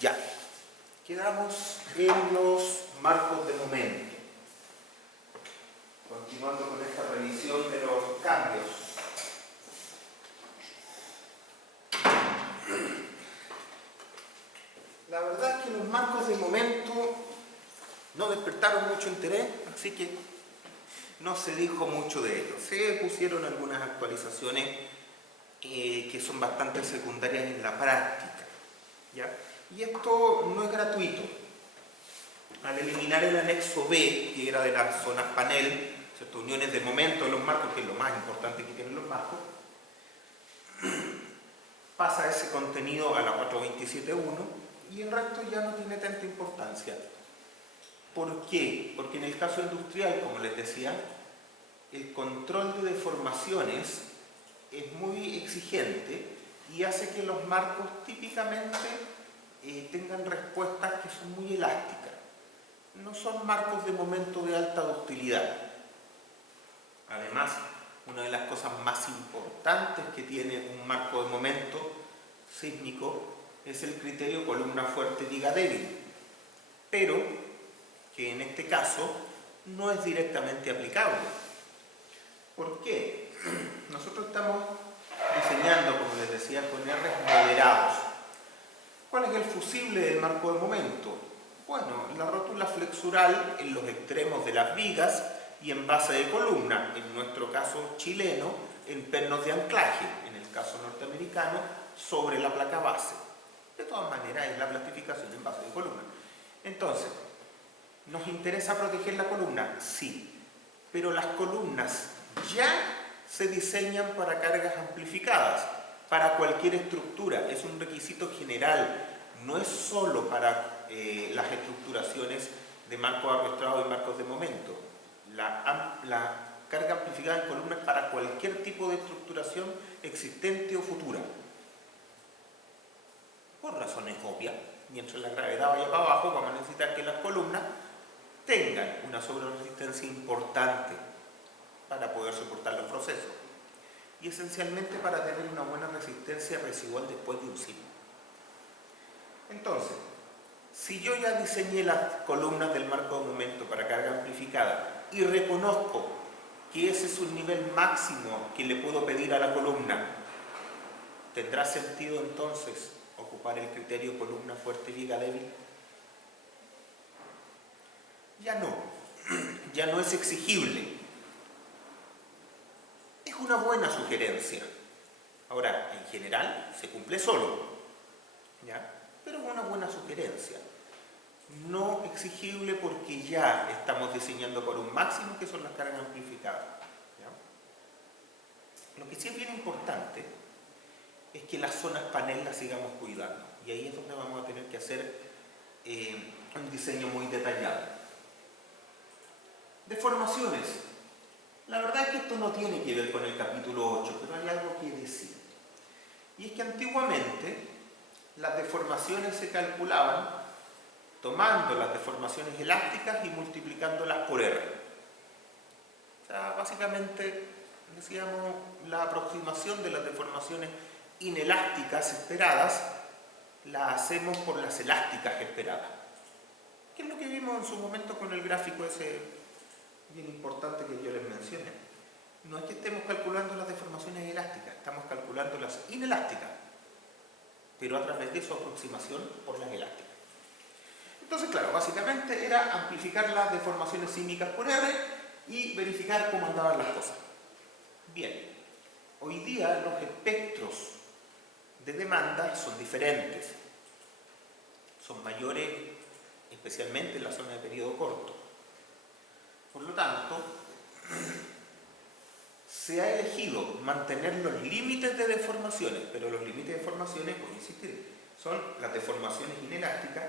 Ya, quedamos en los marcos de momento. Continuando con esta revisión de los cambios. La verdad es que los marcos de momento no despertaron mucho interés, así que no se dijo mucho de ellos. Se pusieron algunas actualizaciones que son bastante secundarias en la práctica, ¿ya? Y esto no es gratuito. Al eliminar el anexo B, que era de las zonas panel, ¿cierto? Uniones de momento de los marcos, que es lo más importante que tienen los marcos, pasa ese contenido a la 427.1 y el resto ya no tiene tanta importancia. ¿Por qué? Porque en el caso industrial, como les decía, el control de deformaciones es muy exigente y hace que los marcos típicamente tengan respuestas que son muy elásticas. No son marcos de momento de alta ductilidad. Además, una de las cosas más importantes que tiene un marco de momento sísmico es el criterio columna fuerte, viga débil, pero que en este caso no es directamente aplicable. ¿Por qué? Nosotros estamos diseñando, como les decía, con R's moderados. ¿Cuál es el fusible del marco de momento? Bueno, la rótula flexural en los extremos de las vigas y en base de columna, en nuestro caso chileno, en pernos de anclaje, en el caso norteamericano, sobre la placa base. De todas maneras, es la platificación en base de columna. Entonces, ¿nos interesa proteger la columna? Sí, pero las columnas ya se diseñan para cargas amplificadas, para cualquier estructura, es un requisito general, no es solo para las estructuraciones de marcos arrastrados y marcos de momento. La carga amplificada en columna es para cualquier tipo de estructuración existente o futura. Por razones obvias, mientras la gravedad vaya para abajo, vamos a necesitar que las columnas tengan una sobreresistencia importante para poder soportar los procesos y esencialmente para tener una buena resistencia residual después de un sismo. Entonces, si yo ya diseñé las columnas del marco de momento para carga amplificada y reconozco que ese es un nivel máximo que le puedo pedir a la columna, ¿tendrá sentido entonces ocupar el criterio columna fuerte, viga débil? Ya no es exigible. Es una buena sugerencia. Ahora, en general, se cumple solo, ¿ya? Pero es una buena sugerencia. No exigible porque ya estamos diseñando por un máximo que son las cargas amplificadas, ¿ya? Lo que sí es bien importante es que las zonas panel las sigamos cuidando y ahí es donde vamos a tener que hacer un diseño muy detallado. Deformaciones. La verdad es que esto no tiene que ver con el capítulo 8, pero hay algo que decir. Y es que antiguamente las deformaciones se calculaban tomando las deformaciones elásticas y multiplicándolas por R. O sea, básicamente, decíamos, la aproximación de las deformaciones inelásticas esperadas la hacemos por las elásticas esperadas. ¿Qué es lo que vimos en su momento con el gráfico ese bien importante que yo les mencioné? No es que estemos calculando las deformaciones elásticas, estamos calculando las inelásticas, pero a través de su aproximación por las elásticas. Entonces, claro, básicamente era amplificar las deformaciones sísmicas por R y verificar cómo andaban las cosas. Bien, hoy día los espectros de demanda son diferentes, son mayores, especialmente en la zona de periodo corto. Por lo tanto, se ha elegido mantener los límites de deformaciones, pero los límites de deformaciones, voy a insistir, son las deformaciones inelásticas,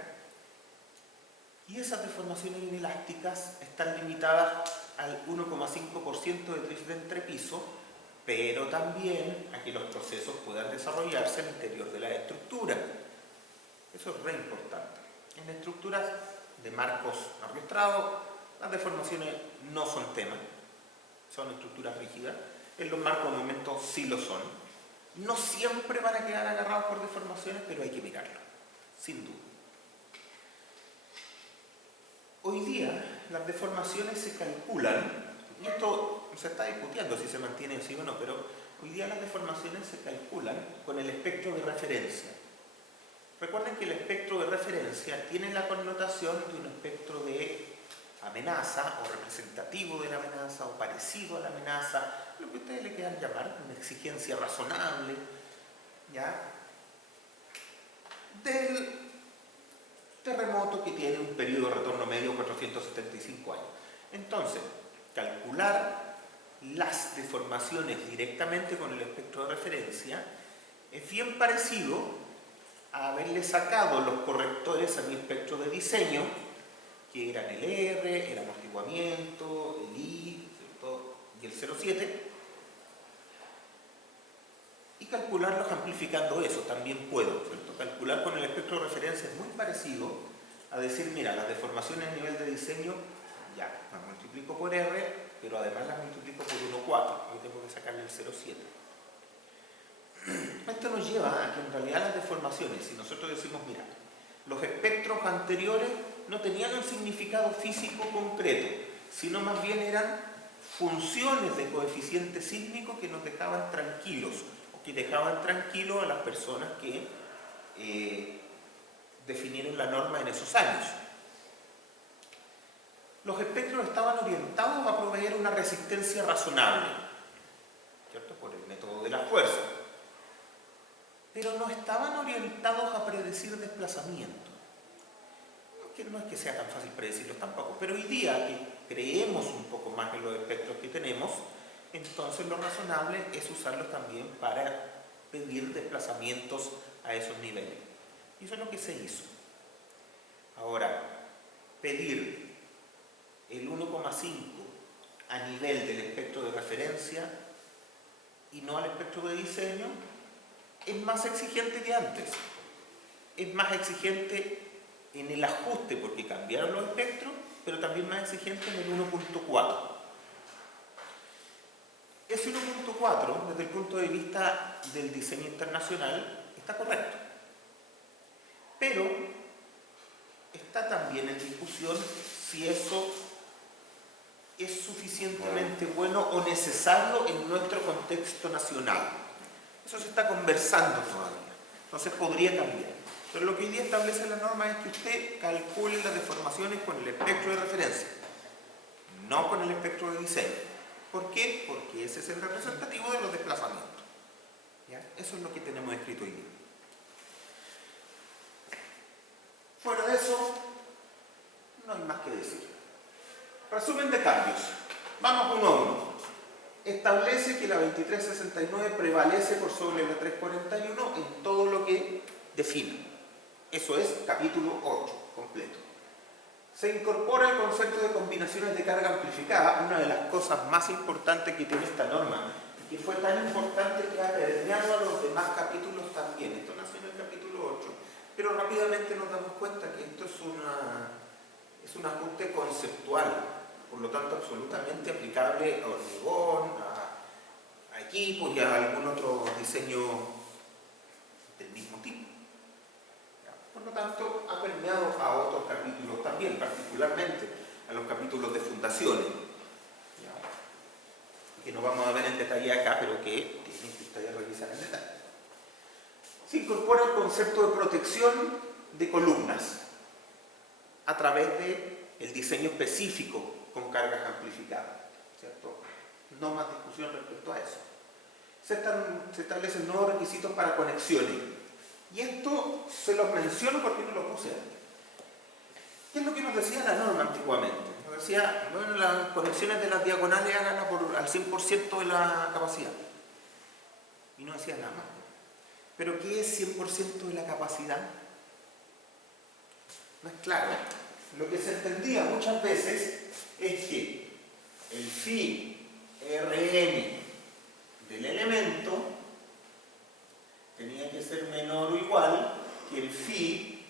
y esas deformaciones inelásticas están limitadas al 1,5% de drift de entrepiso, pero también a que los procesos puedan desarrollarse al interior de la estructura. Eso es re importante. En estructuras de marcos arrastrados, las deformaciones no son tema, son estructuras rígidas. En los marcos de momento sí lo son. No siempre van a quedar agarrados por deformaciones, pero hay que mirarlo, sin duda. Hoy día las deformaciones se calculan, y esto se está discutiendo si se mantiene así o no, pero hoy día las deformaciones se calculan con el espectro de referencia. Recuerden que el espectro de referencia tiene la connotación de un espectro de amenaza o representativo de la amenaza o parecido a la amenaza, lo que ustedes le quieran llamar, una exigencia razonable, ¿ya? Del terremoto que tiene un periodo de retorno medio de 475 años. Entonces, calcular las deformaciones directamente con el espectro de referencia es bien parecido a haberle sacado los correctores a mi espectro de diseño, que eran el R, el amortiguamiento, el I, ¿cierto? Y el 0,7, y calcularlos amplificando eso. También puedo, ¿cierto? Calcular con el espectro de referencia es muy parecido a decir, mira, las deformaciones a nivel de diseño, ya, las multiplico por R, pero además las multiplico por 1,4, ahí tengo que sacarle el 0,7. Esto nos lleva a que en realidad las deformaciones, si nosotros decimos, mira, los espectros anteriores no tenían un significado físico concreto, sino más bien eran funciones de coeficiente sísmico que nos dejaban tranquilos, o que dejaban tranquilos a las personas que definieron la norma en esos años. Los espectros estaban orientados a proveer una resistencia razonable, ¿cierto? Por el método de la fuerza, pero no estaban orientados a predecir desplazamiento. Que no es que sea tan fácil predecirlo tampoco, pero hoy día que creemos un poco más en los espectros que tenemos, entonces lo razonable es usarlos también para pedir desplazamientos a esos niveles. Y eso es lo que se hizo. Ahora, pedir el 1,5 a nivel del espectro de referencia y no al espectro de diseño es más exigente que antes. Es más exigente en el ajuste porque cambiaron los espectros, pero también más exigente en el 1,4. Ese 1,4, desde el punto de vista del diseño internacional, está correcto. Pero está también en discusión si eso es suficientemente bueno o necesario en nuestro contexto nacional. Eso se está conversando todavía. Entonces podría cambiar. Pero lo que hoy día establece la norma es que usted calcule las deformaciones con el espectro de referencia, no con el espectro de diseño. ¿Por qué? Porque ese es el representativo de los desplazamientos. ¿Ya? Eso es lo que tenemos escrito hoy día. Fuera de eso, no hay más que decir. Resumen de cambios. Vamos uno a uno. Establece que la 2369 prevalece por sobre la 341 en todo lo que define. Eso es capítulo 8, completo. Se incorpora el concepto de combinaciones de carga amplificada, una de las cosas más importantes que tiene esta norma, y que fue tan importante que ha permeado a los demás capítulos también. Esto nació en el capítulo 8, pero rápidamente nos damos cuenta que esto es un ajuste conceptual, por lo tanto absolutamente aplicable a hormigón, a equipos y a algún otro diseño del mismo tipo. Por lo tanto, ha permeado a otros capítulos también, particularmente a los capítulos de fundaciones, que no vamos a ver en detalle acá, pero que tienen que ustedes revisar en detalle. Se incorpora el concepto de protección de columnas a través del diseño específico con cargas amplificadas, ¿cierto? No más discusión respecto a eso. Se establecen nuevos requisitos para conexiones. Y esto se los menciono porque no lo puse aquí. ¿Qué es lo que nos decía la norma antiguamente? Nos decía, bueno, las conexiones de las diagonales hagan al 100% de la capacidad. Y no decía nada más. ¿Pero qué es 100% de la capacidad? No es claro. Lo que se entendía muchas veces es que el phi Rn del elemento tenía que ser menor o igual que el phi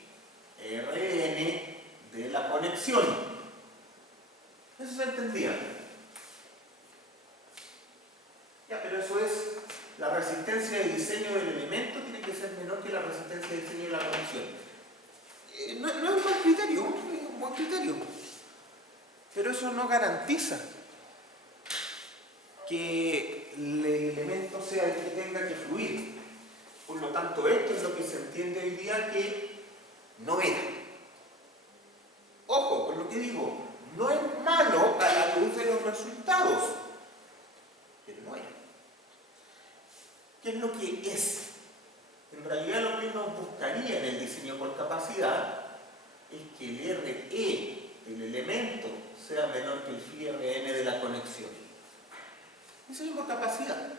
Rn de la conexión. Eso se entendía. Ya, pero eso es, la resistencia de diseño del elemento tiene que ser menor que la resistencia de diseño de la conexión. No es un mal criterio, es un buen criterio. Pero eso no garantiza que el elemento sea el que tenga que fluir. Por lo tanto, esto es lo que se entiende hoy día que no era. Ojo con lo que digo, no es malo a la luz de los resultados, pero no era. ¿Qué es lo que es? En realidad lo que uno buscaría en el diseño por capacidad es que el RE del elemento sea menor que el phi Rn de la conexión. Diseño por capacidad.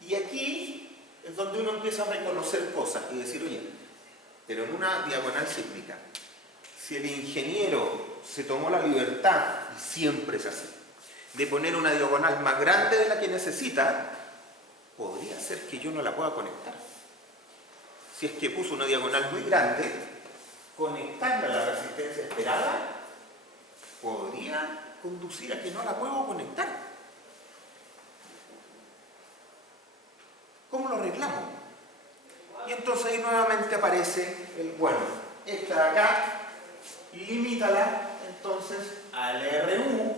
Y aquí es donde uno empieza a reconocer cosas y decir, oye, pero en una diagonal sísmica, si el ingeniero se tomó la libertad, y siempre es así, de poner una diagonal más grande de la que necesita, podría ser que yo no la pueda conectar. Si es que puso una diagonal muy grande, conectarla a la resistencia esperada podría conducir a que no la puedo conectar. ¿Cómo lo arreglamos? Y entonces ahí nuevamente aparece el, bueno, esta de acá, limítala entonces al RU,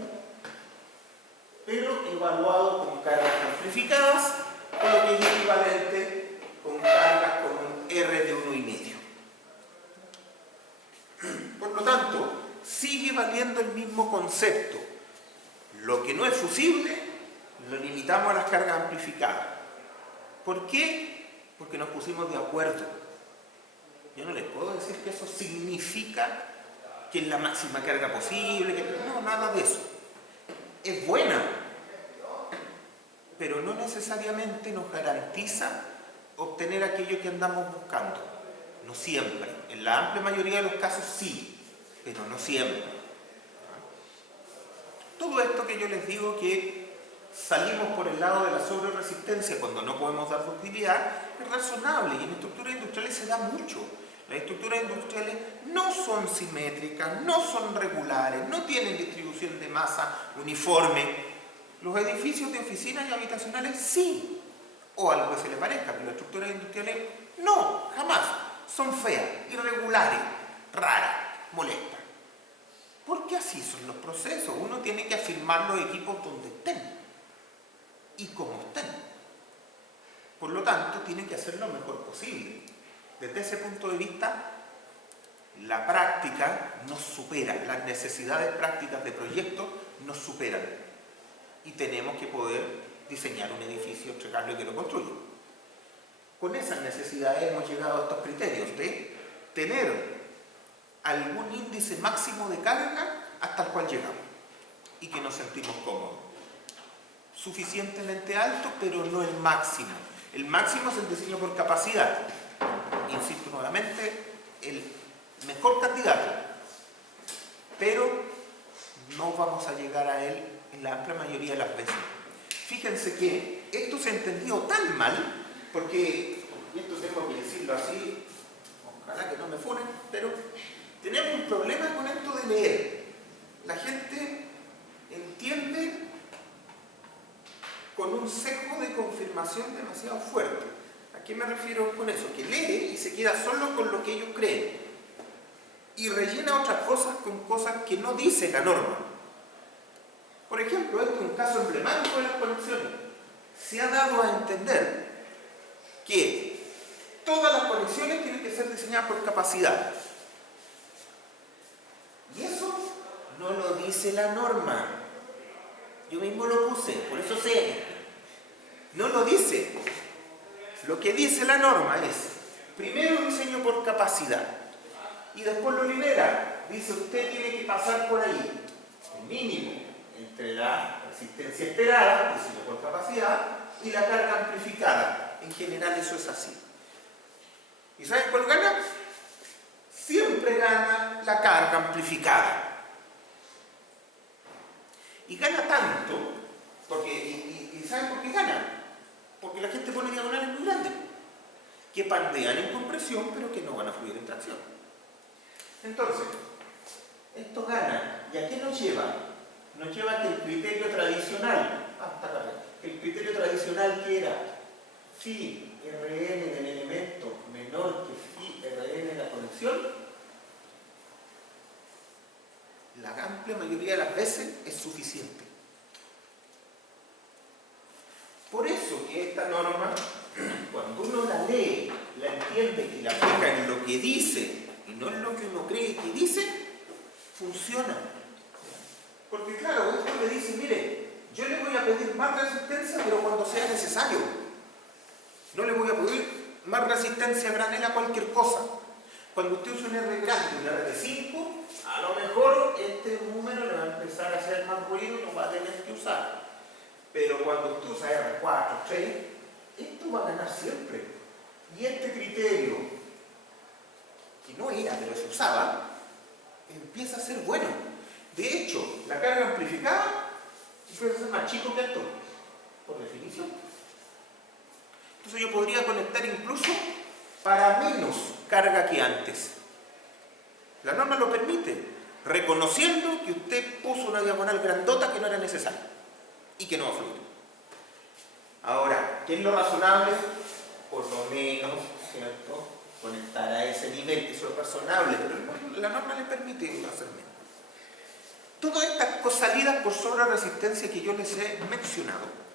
pero evaluado con cargas amplificadas, con lo que es equivalente con cargas con un R de 1,5. Por lo tanto, sigue valiendo el mismo concepto. Lo que no es fusible, lo limitamos a las cargas amplificadas. ¿Por qué? Porque nos pusimos de acuerdo. Yo no les puedo decir que eso significa que es la máxima carga posible, no, nada de eso. Es buena, pero no necesariamente nos garantiza obtener aquello que andamos buscando. No siempre. En la amplia mayoría de los casos sí, pero no siempre. Todo esto que yo les digo que salimos por el lado de la sobreresistencia cuando no podemos dar ductilidad es razonable y en estructuras industriales se da mucho. Las estructuras industriales no son simétricas, no son regulares, no tienen distribución de masa uniforme. Los edificios de oficinas y habitacionales sí, o algo que se le parezca, pero las estructuras industriales no, jamás. Son feas, irregulares, raras, molestas. Porque así son los procesos. Uno tiene que afirmar los equipos donde estén y como estén. Por lo tanto, tienen que hacer lo mejor posible. Desde ese punto de vista, la práctica nos supera, las necesidades prácticas de proyectos nos superan. Y tenemos que poder diseñar un edificio, entregarlo y que lo construya. Con esas necesidades hemos llegado a estos criterios de tener algún índice máximo de carga hasta el cual llegamos y que nos sentimos cómodos. Suficientemente alto, pero no el máximo. El máximo es el diseño por capacidad. Insisto nuevamente, el mejor candidato, pero no vamos a llegar a él en la amplia mayoría de las veces. Fíjense que esto se ha entendido tan mal, porque, y esto tengo que decirlo así, ojalá que no me funen, pero tenemos un problema con esto de leer. La gente entiende con un sesgo de confirmación demasiado fuerte. ¿A qué me refiero con eso? Que lee y se queda solo con lo que ellos creen y rellena otras cosas con cosas que no dice la norma. Por ejemplo, este es un caso emblemático de las conexiones. Se ha dado a entender que todas las conexiones tienen que ser diseñadas por capacidad. Y eso no lo dice la norma. Yo mismo lo puse, por eso sé. No lo dice. Lo que dice la norma es, primero diseño por capacidad y después lo libera. Dice, usted tiene que pasar por ahí, el mínimo, entre la resistencia esperada, diseño por capacidad, y la carga amplificada. En general eso es así. ¿Y saben cuál gana? Siempre gana la carga amplificada. Y gana tanto, porque, y ¿saben por qué gana? Porque la gente pone diagonales muy grandes, que pandean en compresión, pero que no van a fluir en tracción. Entonces, esto gana. ¿Y a qué nos lleva? Nos lleva a que el criterio tradicional, el criterio tradicional que era phi Rn del elemento menor que phi Rn de la conexión, la amplia mayoría de las veces es suficiente. Por eso que esta norma, cuando uno la lee, la entiende y la aplica en lo que dice y no en lo que uno cree que dice, funciona. Porque claro, esto le dice, mire, yo le voy a pedir más resistencia, pero cuando sea necesario. No le voy a pedir más resistencia a granel a cualquier cosa. Cuando usted usa un R grande y un R de 5, a lo mejor este número le va a empezar a hacer más ruido y lo va a tener que usar. Pero cuando usted usa R4, 3, esto va a ganar siempre. Y este criterio, que no era, pero se usaba, empieza a ser bueno. De hecho, la carga amplificada empieza a ser más chico que esto, por definición. Entonces yo podría conectar incluso para menos carga que antes. La norma lo permite, reconociendo que usted puso una diagonal grandota que no era necesaria y que no va a fluir. Ahora, ¿qué es lo razonable? Por lo menos, ¿cierto? Conectar a ese nivel, eso es razonable, pero la norma le permite hacer menos. Todas estas salidas por sobre resistencia que yo les he mencionado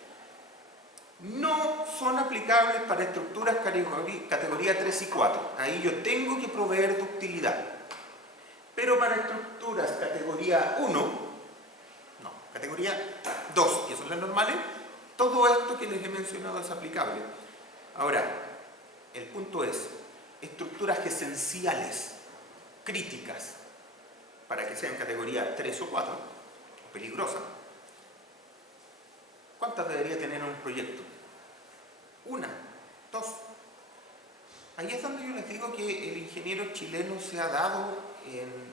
no son aplicables para estructuras categoría 3 y 4. Ahí yo tengo que proveer ductilidad. Pero para estructuras categoría 1, no, categoría 2, que son las normales, todo esto que les he mencionado es aplicable. Ahora, el punto es, estructuras esenciales, críticas, para que sean categoría 3 o 4, peligrosas, ¿cuántas debería tener un proyecto? Una, dos. Ahí es donde yo les digo que el ingeniero chileno se ha dado en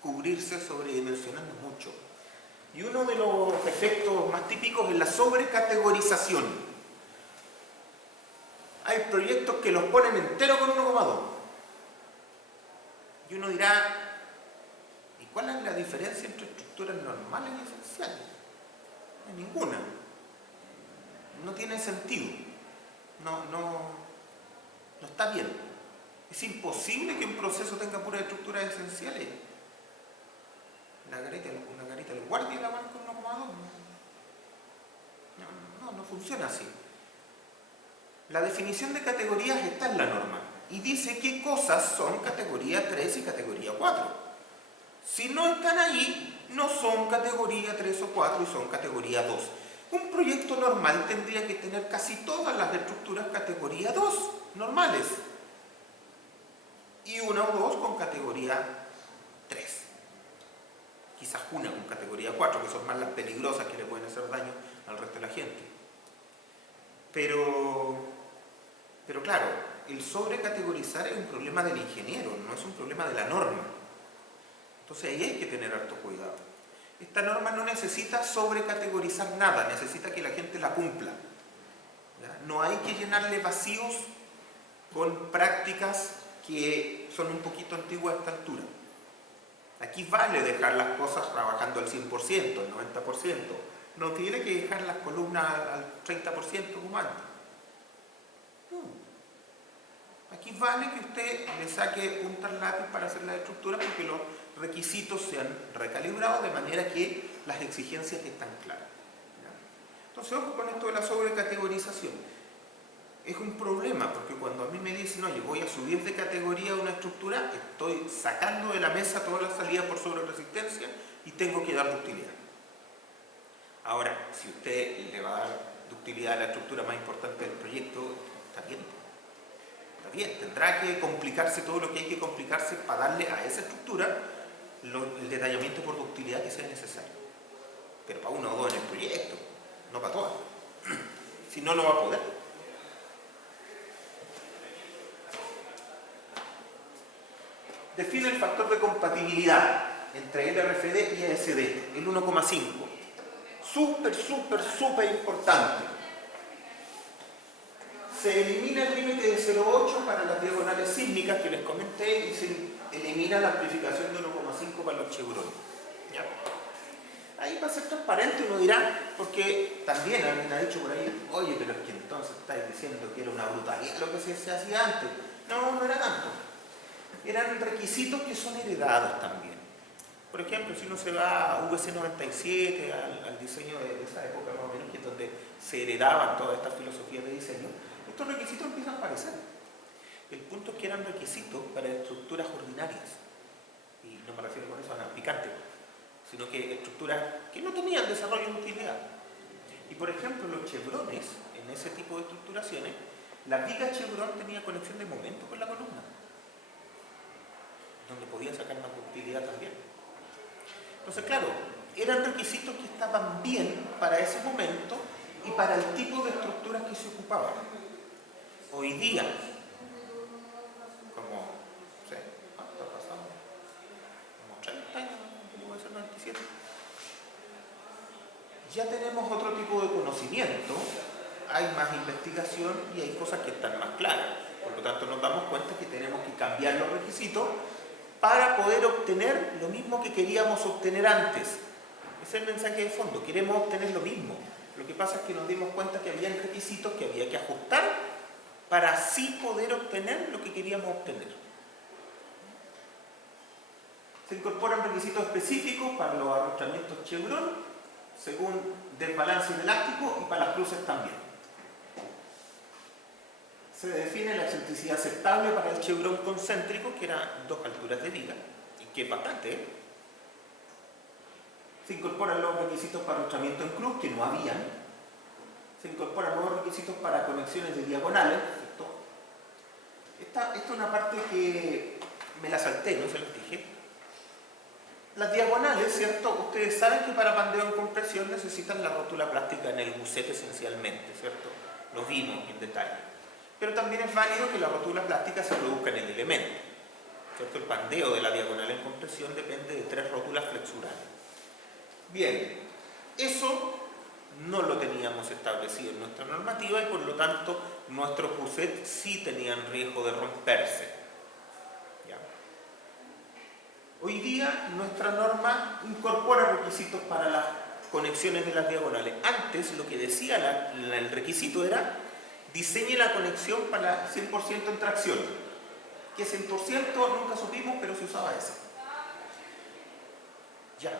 cubrirse sobredimensionando mucho. Y uno de los efectos más típicos es la sobrecategorización. Hay proyectos que los ponen entero con 1,2. Y uno dirá, ¿y cuál es la diferencia entre estructuras normales y esenciales? No hay ninguna. No tiene sentido. No está bien. Es imposible que un proceso tenga puras estructuras esenciales. Una garita del guardia la van con 1,2. No funciona así. La definición de categorías está en la norma y dice qué cosas son categoría 3 y categoría 4. Si no están ahí, no son categoría 3 o 4 y son categoría 2. Un proyecto normal tendría que tener casi todas las estructuras categoría 2, normales. Y una o dos con categoría 3. Quizás una con categoría 4, que son más las peligrosas que le pueden hacer daño al resto de la gente. Pero claro, el sobrecategorizar es un problema del ingeniero, no es un problema de la norma. Entonces ahí hay que tener harto cuidado. Esta norma no necesita sobrecategorizar nada, necesita que la gente la cumpla. ¿Ya? No hay que llenarle vacíos con prácticas que son un poquito antiguas a esta altura. Aquí vale dejar las cosas trabajando al 100%, al 90%. No tiene que dejar las columnas al 30% como antes. No. Aquí vale que usted le saque punta al lápiz para hacer la estructura porque los requisitos se han recalibrado de manera que las exigencias están claras. ¿Ya? Entonces, ojo con esto de la sobrecategorización. Es un problema porque cuando a mí me dicen, oye, voy a subir de categoría una estructura, estoy sacando de la mesa todas las salidas por sobre resistencia y tengo que dar ductilidad. Ahora, si usted le va a dar ductilidad a la estructura más importante del proyecto, está bien. Está bien, tendrá que complicarse todo lo que hay que complicarse para darle a esa estructura el detallamiento por ductilidad que sea necesario. Pero para uno o dos en el proyecto, no para todas. Si no, no va a poder. Define el factor de compatibilidad entre LRFD y ESD, el 1,5. Súper importante. Se elimina el límite de 0,8 para las diagonales sísmicas que les comenté y se elimina la amplificación de 1,5 para los chevrones. ¿Ya? Ahí va a ser transparente, uno dirá, porque también alguien ha dicho por ahí, oye, pero es que entonces estáis diciendo que era una brutalidad lo que se hacía antes. No era tanto. Eran requisitos que son heredados también. Por ejemplo, si uno se va a VC97, al diseño de esa época más o menos, que es donde se heredaban todas estas filosofías de diseño, estos requisitos empiezan a aparecer. El punto es que eran requisitos para estructuras ordinarias. Y no me refiero con eso a nada picante, sino que estructuras que no tenían desarrollo de utilidad. Y por ejemplo, los chevrones, en ese tipo de estructuraciones, la viga chevron tenía conexión de momento con la columna, donde podía sacar más utilidad también. Entonces, claro, eran requisitos que estaban bien para ese momento y para el tipo de estructuras que se ocupaban. Hoy día, como, no sé, ¿cuánto ha pasado? Como 30 años, ¿cómo puede ser 97? Ya tenemos otro tipo de conocimiento, hay más investigación y hay cosas que están más claras. Por lo tanto, nos damos cuenta que tenemos que cambiar los requisitos para poder obtener lo mismo que queríamos obtener antes. Ese es el mensaje de fondo, queremos obtener lo mismo. Lo que pasa es que nos dimos cuenta que había requisitos que había que ajustar para así poder obtener lo que queríamos obtener. Se incorporan requisitos específicos para los arrostramientos chevron, según desbalance inelástico, y para las cruces también. Se define la excentricidad aceptable para el chevron concéntrico, que eran 2 alturas de viga, y que es bastante, ¿eh? Se incorporan los requisitos para arrostramiento en cruz, que no habían. Se incorporan nuevos requisitos para conexiones de diagonales, ¿cierto? Esta es una parte que me la salté, no se los dije. Las diagonales, ¿cierto? Ustedes saben que para pandeo en compresión necesitan la rótula plástica en el gusset esencialmente, ¿cierto? Lo vimos en detalle. Pero también es válido que la rótula plástica se produzca en el elemento, ¿cierto? El pandeo de la diagonal en compresión depende de 3 rótulas flexurales. Bien, eso no lo teníamos establecido en nuestra normativa y por lo tanto nuestros gussets sí tenían riesgo de romperse. ¿Ya? Hoy día nuestra norma incorpora requisitos para las conexiones de las diagonales. Antes lo que decía el requisito era: diseñe la conexión para 100% en tracción. Que 100% nunca supimos, pero se usaba ese. Ya.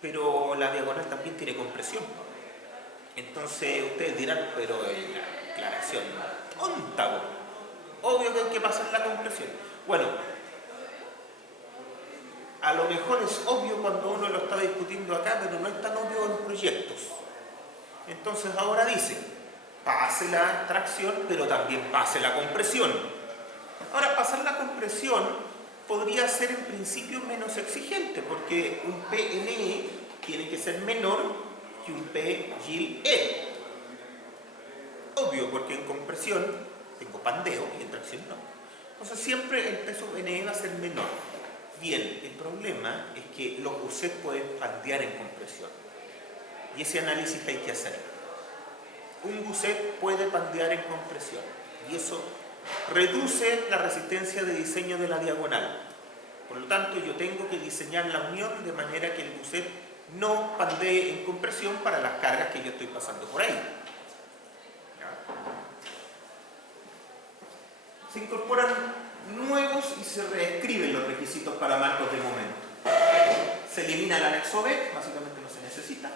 Pero la diagonal también tiene compresión. Entonces ustedes dirán, pero la aclaración tonta, obvio que hay que pasar la compresión. Bueno, a lo mejor es obvio cuando uno lo está discutiendo acá, pero no es tan obvio en proyectos. Entonces ahora dice: pase la tracción, pero también pase la compresión. Ahora, pasar la compresión podría ser en principio menos exigente, porque un PNE tiene que ser menor que un PGIL-E. Obvio, porque en compresión tengo pandeo y en tracción no. Entonces siempre el peso NE va a ser menor. Bien, el problema es que los gussets pueden pandear en compresión. Y ese análisis hay que hacer. Un gusset puede pandear en compresión y eso reduce la resistencia de diseño de la diagonal. Por lo tanto, yo tengo que diseñar la unión de manera que el gusset no pandee en compresión para las cargas que yo estoy pasando por ahí. ¿Ya? Se incorporan nuevos y se reescriben los requisitos para marcos de momento. Se elimina el anexo B, básicamente no se necesita.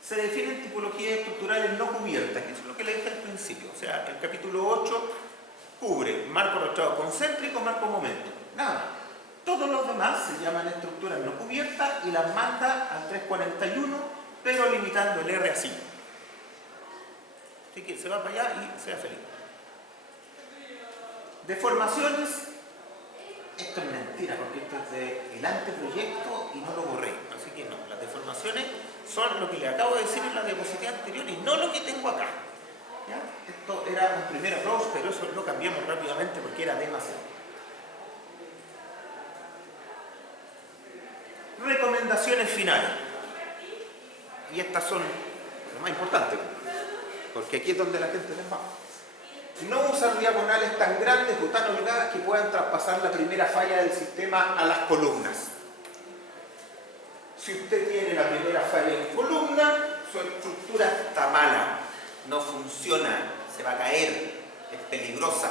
Se definen tipologías estructurales no cubiertas, que eso es lo que le dije al principio. O sea, el capítulo 8 cubre marco arrostrado concéntrico, marco momento. Nada. Todos los demás se llaman estructuras no cubiertas y las manda al 341, pero limitando el R a 5. Así que se va para allá y sea feliz. Deformaciones. Esto es mentira, porque esto es del anteproyecto y no lo borré. Así que no, las deformaciones son lo que le acabo de decir en la diapositiva anterior y no lo que tengo acá. ¿Ya? Esto era un primer approach, pero eso lo cambiamos rápidamente porque era demasiado. Recomendaciones finales. Y estas son las más importantes, porque aquí es donde la gente les va. No usar diagonales tan grandes o tan holgadas que puedan traspasar la primera falla del sistema a las columnas. Si usted tiene la primera falla en columna, su estructura está mala, no funciona, se va a caer, es peligrosa.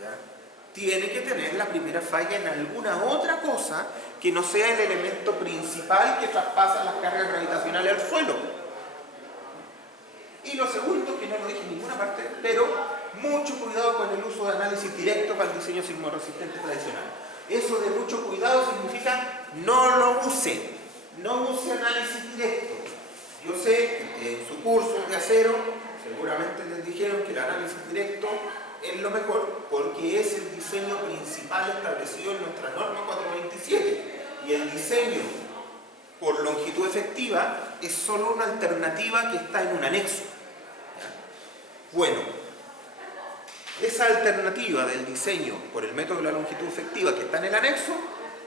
¿Ya? tiene que tener la primera falla en alguna otra cosa que no sea el elemento principal que traspasa las cargas gravitacionales al suelo. Y lo segundo, que no lo dije en ninguna parte, pero mucho cuidado con el uso de análisis directo para el diseño sismorresistente tradicional. Eso de mucho cuidado significa no lo use, no use análisis directo. Yo sé que en su curso de acero seguramente les dijeron que el análisis directo es lo mejor porque es el diseño principal establecido en nuestra norma 427 y el diseño por longitud efectiva es solo una alternativa que está en un anexo. Bueno, esa alternativa del diseño por el método de la longitud efectiva que está en el anexo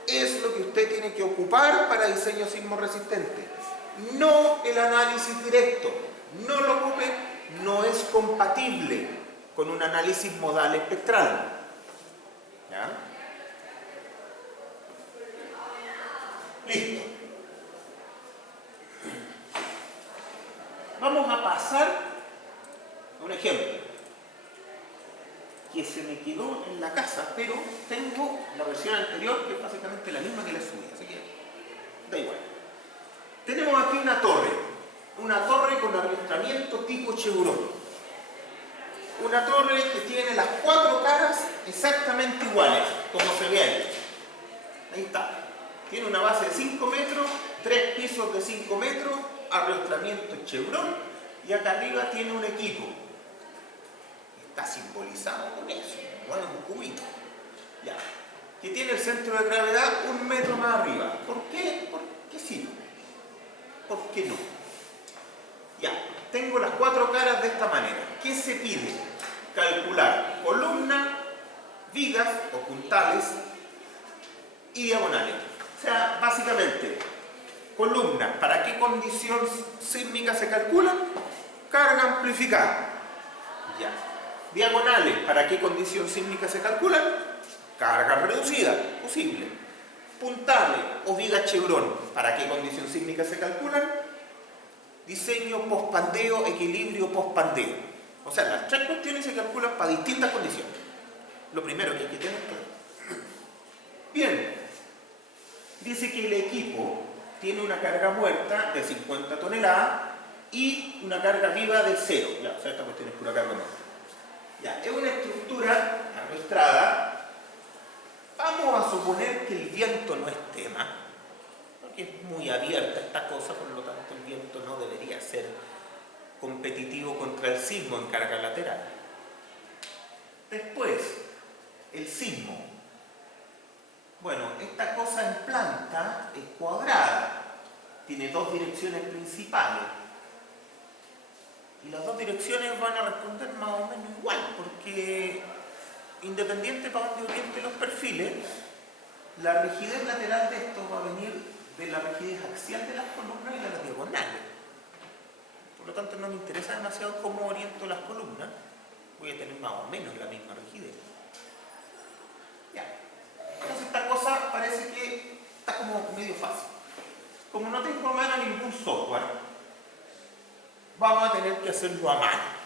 es lo que usted tiene que ocupar para diseño sismorresistente, no el análisis directo. No lo ocupe, no es compatible con un análisis modal espectral. ¿Ya? Listo. Vamos a pasar a un ejemplo que se me quedó en la casa, pero tengo la versión anterior que es básicamente la misma que la suya, así que da igual. Tenemos aquí una torre con arrastramiento tipo Chevron. Una torre que tiene las 4 caras exactamente iguales, como se ve ahí. Ahí está. Tiene una base de 5 metros, 3 pisos de 5 metros, arrastramiento Chevron, y acá arriba tiene un equipo. Está simbolizado con eso, bueno, un cubito. Ya. Que tiene el centro de gravedad 1 metro más arriba. ¿Por qué? Porque sí. ¿Por qué no? Ya, tengo las 4 caras de esta manera. ¿Qué se pide? Calcular columna, vigas o puntales y diagonales. O sea, básicamente, columnas, ¿para qué condición sísmica se calculan? Carga amplificada. Ya. Diagonales, ¿para qué condición sísmica se calculan? Carga reducida, posible. Puntales o vigas Chevron, ¿para qué condición sísmica se calculan? Diseño post-pandeo, equilibrio post-pandeo. O sea, las 3 cuestiones se calculan para distintas condiciones. Lo primero que hay que tener claro. Bien, dice que el equipo tiene una carga muerta de 50 toneladas y una carga viva de 0. Ya, o sea, esta cuestión es pura carga muerta. Ya, es una estructura arrastrada. Vamos a suponer que el viento no es tema, porque es muy abierta esta cosa, por lo tanto el viento no debería ser competitivo contra el sismo en carga lateral. Después, el sismo. Bueno, esta cosa en planta es cuadrada, tiene 2 direcciones principales. Y las 2 direcciones van a responder más o menos igual, porque independiente para dónde oriente los perfiles, la rigidez lateral de esto va a venir de la rigidez axial de las columnas y de las diagonales. Por lo tanto, no me interesa demasiado cómo oriento las columnas, voy a tener más o menos la misma rigidez. Ya. Entonces esta cosa parece que está como medio fácil. Como no tengo a mano ningún software, vamos a tener que hacerlo a mano.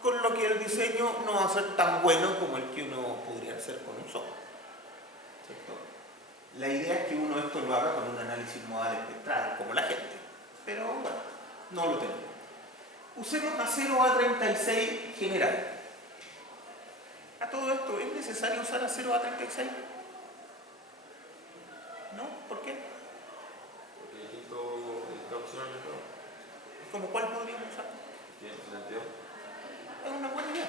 Con lo que el diseño no va a ser tan bueno como el que uno podría hacer con un software. ¿Cierto? La idea es que uno esto lo haga con un análisis modal espectral, como la gente. Pero bueno, no lo tenemos. Usemos acero A36 general. A todo esto, ¿es necesario usar acero A36? ¿No? ¿Por qué? Porque distintas opciones de todo. ¿Cómo cuál podríamos usar? ¿Tiene sentido? Es una buena idea.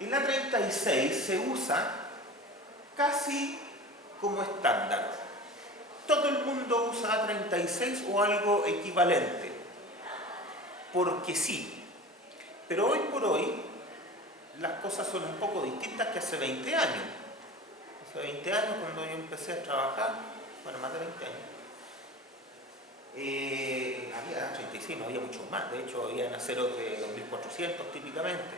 El A36 se usa casi como estándar. Todo el mundo usa A36 o algo equivalente, porque sí. Pero hoy por hoy las cosas son un poco distintas que hace 20 años. Hace 20 años cuando yo empecé a trabajar, bueno, más de 20 años, había 36, no había mucho más. De hecho, había aceros de 2400 típicamente.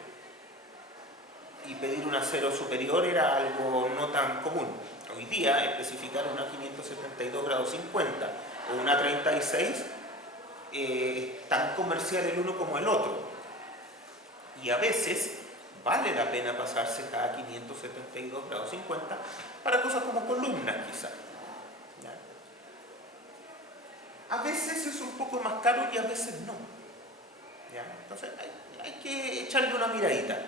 Y pedir un acero superior era algo no tan común. Hoy día, especificar una 572 grados 50 o una 36 es tan comercial el uno como el otro. Y a veces vale la pena pasarse cada 572 grados 50 para cosas como columnas quizás. A veces es un poco más caro y a veces no. ¿Ya? Entonces hay que echarle una miradita.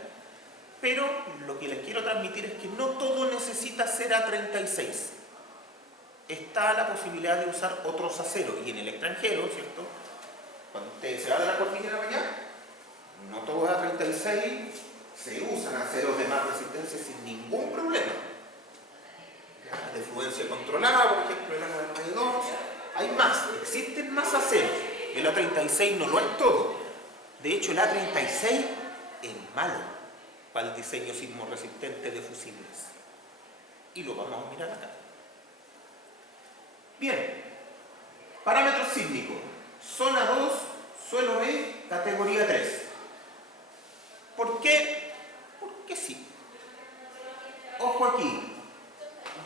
Pero lo que les quiero transmitir es que no todo necesita ser A36. Está la posibilidad de usar otros aceros. Y en el extranjero, ¿cierto? Cuando usted se va de la cordillera para allá, no todo es A36, se usan aceros de más resistencia sin ningún problema. ¿Ya? De fluencia controlada, por ejemplo, el A992. Hay más, existen más aceros. El A36 no lo es todo. De hecho, el A36 es malo para el diseño sismorresistente de fusibles. Y lo vamos a mirar acá. Bien, parámetros sísmicos. Zona 2, suelo B, categoría 3. ¿Por qué? Porque sí. Ojo aquí.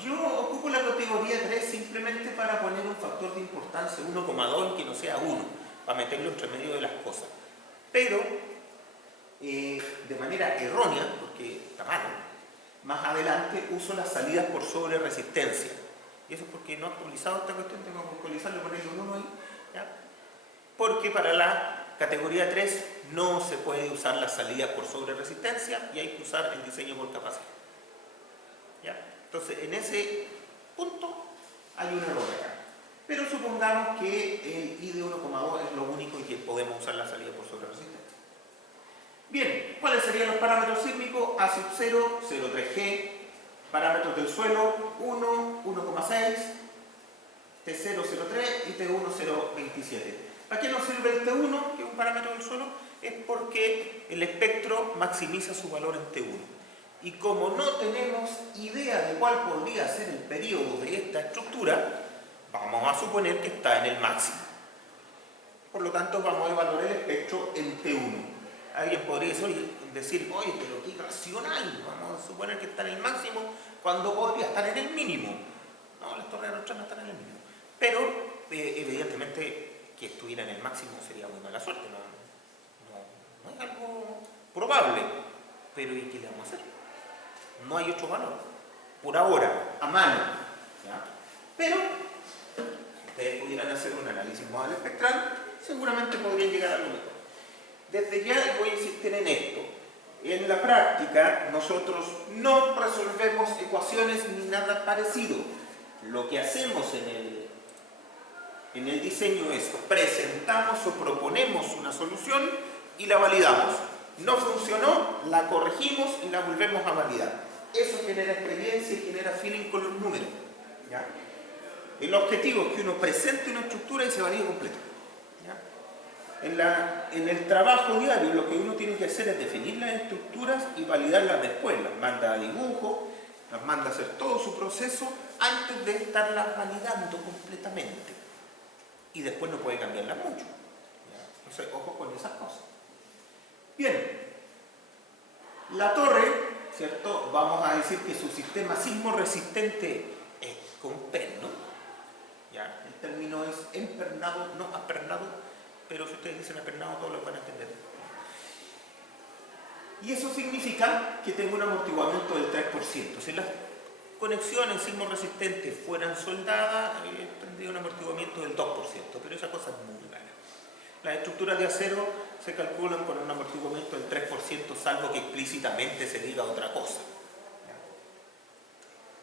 Yo ocupo la categoría 3 simplemente para poner un factor de importancia 1,2 que no sea 1, para meterlo entre medio de las cosas. Pero, de manera errónea, porque está mal, más adelante uso las salidas por sobre resistencia. Y eso es porque no he actualizado esta cuestión, tengo que actualizarlo, ponerle un 1 ahí. ¿Ya? Porque para la categoría 3 no se puede usar las salidas por sobre resistencia y hay que usar el diseño por capacidad. ¿Ya? Entonces, en ese punto hay un error acá. Pero supongamos que el I de 1,2 es lo único y que podemos usar la salida por sobre resistencia. Bien, ¿cuáles serían los parámetros sísmicos? A sub 0, 0,3G, parámetros del suelo, 1, 1,6, T0, 0,3 y T1, 0,27. ¿Para qué nos sirve el T1, que es un parámetro del suelo? Es porque el espectro maximiza su valor en T1. Y como no tenemos idea de cuál podría ser el periodo de esta estructura, vamos a suponer que está en el máximo. Por lo tanto, vamos a evaluar el espectro en T1. Alguien podría decir, oye, pero qué irracional, vamos a suponer que está en el máximo cuando podría estar en el mínimo. No, las torres de Rostrana están en el mínimo. Pero, evidentemente, que estuviera en el máximo sería muy mala suerte. No es algo probable. Pero ¿y qué le vamos a hacer? No hay otro valor. Por ahora, a mano. ¿Ya? Pero, si ustedes pudieran hacer un análisis modal espectral, seguramente podrían llegar a lo mejor. Desde ya voy a insistir en esto. En la práctica, nosotros no resolvemos ecuaciones ni nada parecido. Lo que hacemos en el diseño es presentamos o proponemos una solución y la validamos. No funcionó, la corregimos y la volvemos a validar. Eso genera experiencia y genera feeling con los números. ¿Ya? El objetivo es que uno presente una estructura y se valide completo. En el trabajo diario lo que uno tiene que hacer es definir las estructuras y validarlas después. Las manda a dibujo, las manda a hacer todo su proceso antes de estarlas validando completamente. Y después no puede cambiarlas mucho. ¿Ya? Entonces, ojo con esas cosas. Bien, la torre, ¿cierto? Vamos a decir que su sistema sismo resistente es con perno. ¿Ya? El término es empernado, no apernado. Pero si ustedes dicen apernado, todos lo van a entender. Y eso significa que tengo un amortiguamiento del 3%. Si las conexiones sismorresistentes fueran soldadas, tendría un amortiguamiento del 2%, pero esa cosa es muy rara. Las estructuras de acero se calculan con un amortiguamiento del 3%, salvo que explícitamente se diga otra cosa.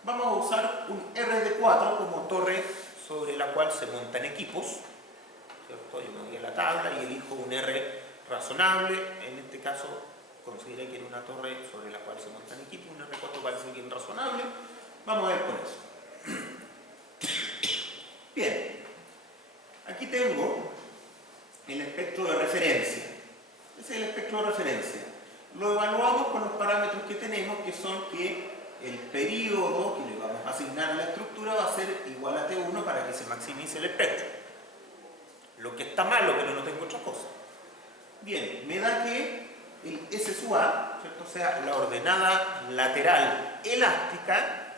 Vamos a usar un RD4 como torre sobre la cual se montan equipos. ¿Cierto? Yo me voy a la tabla y elijo un R razonable. En este caso consideré que era una torre sobre la cual se montan equipos. Un R4 parece bien razonable. Vamos a ver con eso. Bien, aquí tengo el espectro de referencia. Ese es el espectro de referencia. Lo evaluamos con los parámetros que tenemos, que son que el periodo que le vamos a asignar a la estructura va a ser igual a T1 para que se maximice el espectro. Lo que está malo, pero no tengo otra cosa. Bien, me da que el S sub A, ¿cierto? O sea, la ordenada lateral elástica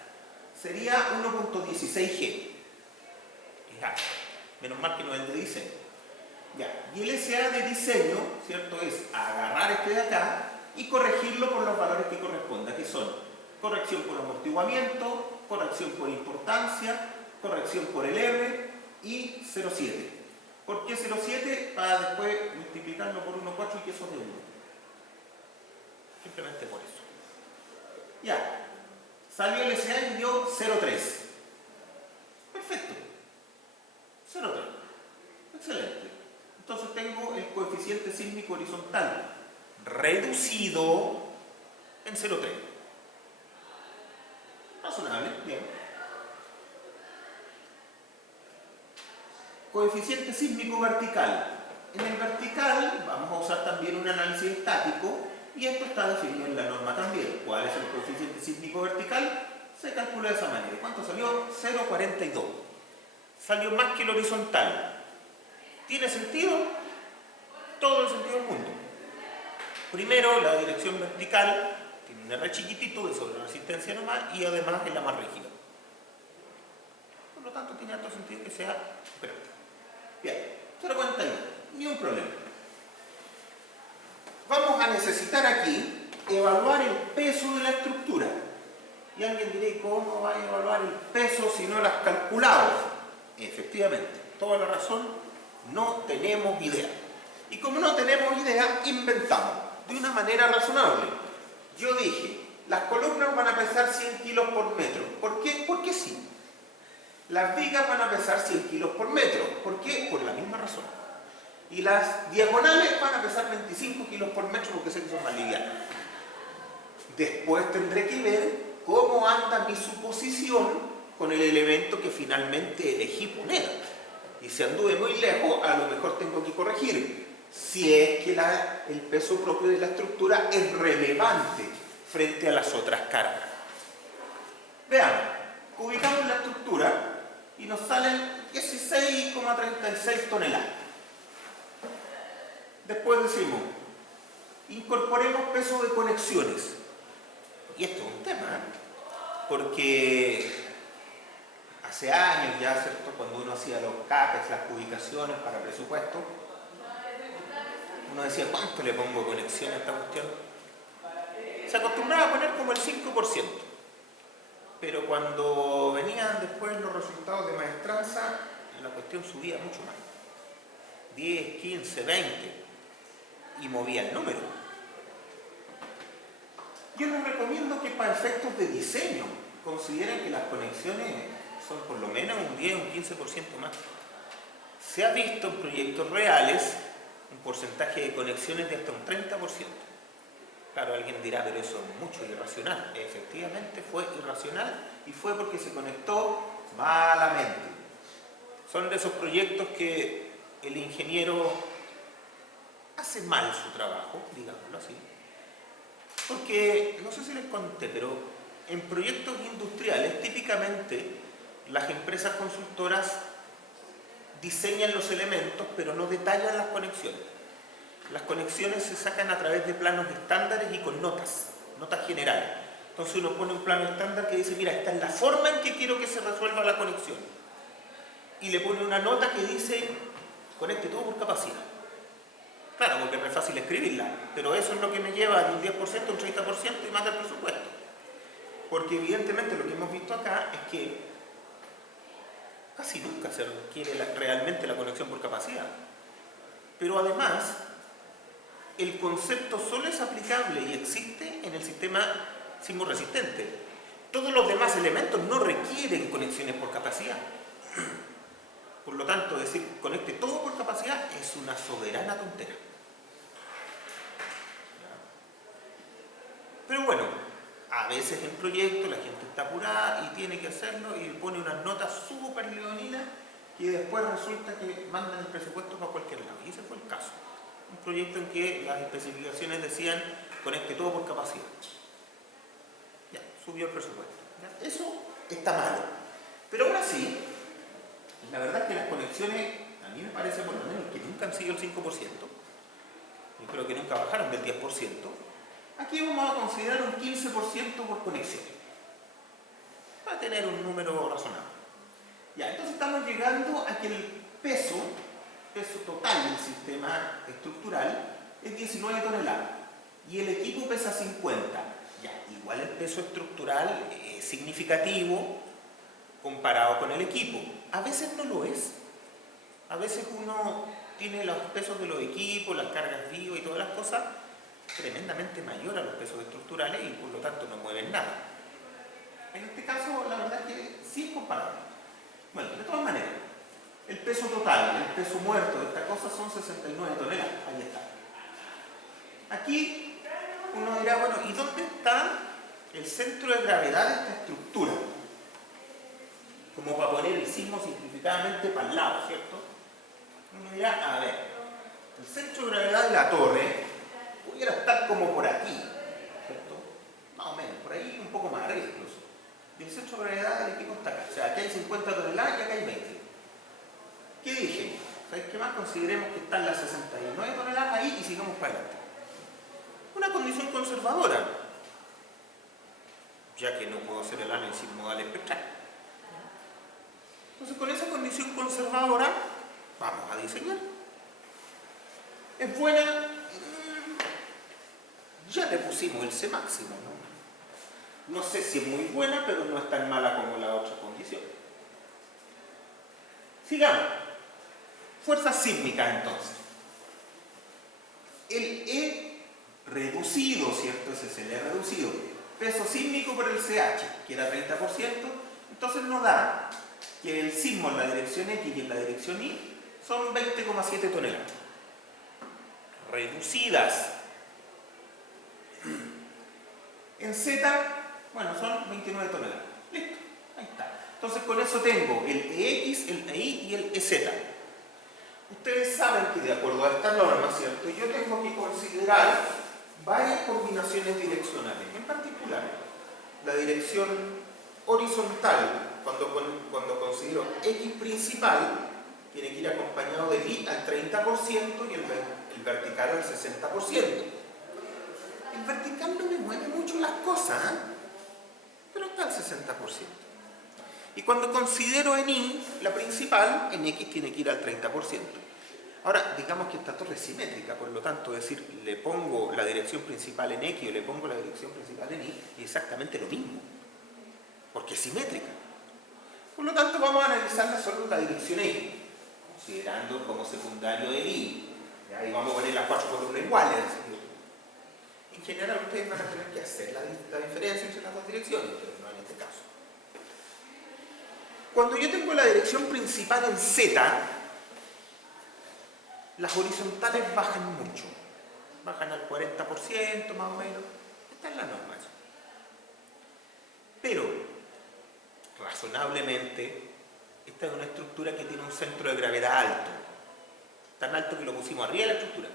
sería 1.16G. Ya, menos mal que no es el de diseño. Ya, y el SA de diseño, ¿cierto? Es agarrar este de acá y corregirlo por los valores que correspondan, que son corrección por amortiguamiento, corrección por importancia, corrección por el R y 0,7. ¿Por qué 0,7? Para después multiplicarlo por 1,4 y que eso de 1. Simplemente por eso. Ya. Salió el SA y dio 0,3. Perfecto. 0,3. Excelente. Entonces tengo el coeficiente sísmico horizontal reducido en 0,3. Razonable, bien. Coeficiente sísmico vertical. En el vertical vamos a usar también un análisis estático y esto está definido en la norma también. ¿Cuál es el coeficiente sísmico vertical? Se calcula de esa manera. ¿Cuánto salió? 0,42. Salió más que el horizontal. ¿Tiene sentido? Todo el sentido del mundo. Primero, la dirección vertical tiene un R chiquitito de sobre resistencia nomás y además es la más rígida. Por lo tanto, tiene alto sentido que sea vertical. Bien, 0,41. Ni un problema. Vamos a necesitar aquí evaluar el peso de la estructura. Y alguien dirá, ¿cómo va a evaluar el peso si no lo has calculado? Efectivamente, toda la razón, no tenemos idea. Y como no tenemos idea, inventamos de una manera razonable. Yo dije, las columnas van a pesar 100 kilos por metro. ¿Por qué? Porque sí. Las vigas van a pesar 100 kilos por metro. ¿Por qué? Por la misma razón. Y las diagonales van a pesar 25 kilos por metro porque sé que son más livianas. Después tendré que ver cómo anda mi suposición con el elemento que finalmente elegí poner. Y si anduve muy lejos, a lo mejor tengo que corregir. Si es que el peso propio de la estructura es relevante frente a las otras cargas. Veamos, ubicamos la estructura y nos salen 16,36 toneladas. Después decimos, incorporemos peso de conexiones. Y esto es un tema, porque hace años ya, ¿cierto? Cuando uno hacía los CAPEX, las ubicaciones para presupuesto, uno decía, ¿cuánto le pongo de conexión a esta cuestión? Se acostumbraba a poner como el 5%. Pero cuando venían después los resultados de maestranza, la cuestión subía mucho más. 10, 15, 20. Y movía el número. Yo les recomiendo que para efectos de diseño consideren que las conexiones son por lo menos un 10 o un 15% más. Se ha visto en proyectos reales un porcentaje de conexiones de hasta un 30%. Claro, alguien dirá, pero eso es mucho irracional. Efectivamente fue irracional y fue porque se conectó malamente. Son de esos proyectos que el ingeniero hace mal su trabajo, digámoslo así. Porque, no sé si les conté, pero en proyectos industriales típicamente las empresas consultoras diseñan los elementos pero no detallan las conexiones. Las conexiones se sacan a través de planos estándares y con notas generales. Entonces uno pone un plano estándar que dice, mira, esta es la forma en que quiero que se resuelva la conexión. Y le pone una nota que dice, conecte todo por capacidad. Claro, porque no es fácil escribirla, pero eso es lo que me lleva de un 10%, un 30% y más del presupuesto. Porque evidentemente lo que hemos visto acá es que casi nunca se requiere realmente la conexión por capacidad. Pero además, el concepto solo es aplicable y existe en el sistema sismo resistente. Todos los demás elementos no requieren conexiones por capacidad. Por lo tanto, decir conecte todo por capacidad es una soberana tontera. Pero bueno, a veces en proyectos la gente está apurada y tiene que hacerlo y pone unas notas súper leoninas y después resulta que mandan el presupuesto para cualquier lado. Y ese fue el caso. Un proyecto en que las especificaciones decían conecte todo por capacidad. Ya, subió el presupuesto. ¿Ya? Eso está malo. Pero ahora sí, la verdad es que las conexiones, a mí me parece por lo menos que nunca han sido el 5%. Yo creo que nunca bajaron del 10%. Aquí vamos a considerar un 15% por conexión. Para tener un número razonable. Ya, entonces estamos llegando a que el peso total del sistema estructural es 19 toneladas. y el equipo pesa 50. Ya, igual el peso estructural es significativo comparado con el equipo. A veces no lo es. A veces uno tiene los pesos de los equipos, las cargas vivas y todas las cosas tremendamente mayor a los pesos estructurales y por lo tanto no mueven nada. En este caso, la verdad es que sí es comparable. Bueno, de todas maneras, el peso total, el peso muerto de esta cosa son 69 toneladas. Ahí está. Aquí uno dirá, bueno, ¿y dónde está el centro de gravedad de esta estructura? Como para poner el sismo simplificadamente para el lado, ¿cierto? Uno dirá, a ver, el centro de gravedad de la torre pudiera estar como por aquí, ¿cierto? Más o menos, por ahí un poco más arriba incluso. Y el centro de gravedad del equipo está acá. O sea, aquí hay 50 toneladas y acá hay 20. ¿Qué dije? ¿Sabes qué más? Consideremos que están las 69 toneladas ahí y sigamos para adelante. Una condición conservadora, ya que no puedo hacer el análisis modal espectral. Entonces, con esa condición conservadora, vamos a diseñar. ¿Es buena? Ya le pusimos el C máximo, ¿no? No sé si es muy buena, pero no es tan mala como la otra condición. Sigamos. Fuerzas sísmicas, entonces. El E reducido, ¿cierto? Ese es el E reducido. Peso sísmico por el CH, que era 30%, entonces nos da que el sismo en la dirección X y en la dirección Y son 20,7 toneladas. Reducidas. En Z, bueno, son 29 toneladas. Listo, ahí está. Entonces con eso tengo el EX, el EY y el EZ. Ustedes saben que de acuerdo a esta norma, ¿cierto? Yo tengo que considerar varias combinaciones direccionales. En particular, la dirección horizontal, cuando considero X principal, tiene que ir acompañado del Y al 30% y el vertical al 60%. El vertical no me mueve mucho las cosas, ¿eh? Pero está al 60%. Y cuando considero en Y, la principal, en X tiene que ir al 30%. Ahora, digamos que esta torre es simétrica, por lo tanto, decir, le pongo la dirección principal en X o le pongo la dirección principal en Y, es exactamente lo mismo, porque es simétrica. Por lo tanto, vamos a analizarla solo la dirección X, considerando como secundario el Y. Y vamos a poner las 4 columnas iguales. En general, ustedes van a tener que hacer la diferencia entre las dos direcciones, pero no en este caso. Cuando yo tengo la dirección principal en Z, las horizontales bajan mucho. Bajan al 40% más o menos. Esta es la norma. Pero, razonablemente, esta es una estructura que tiene un centro de gravedad alto. Tan alto que lo pusimos arriba de la estructura.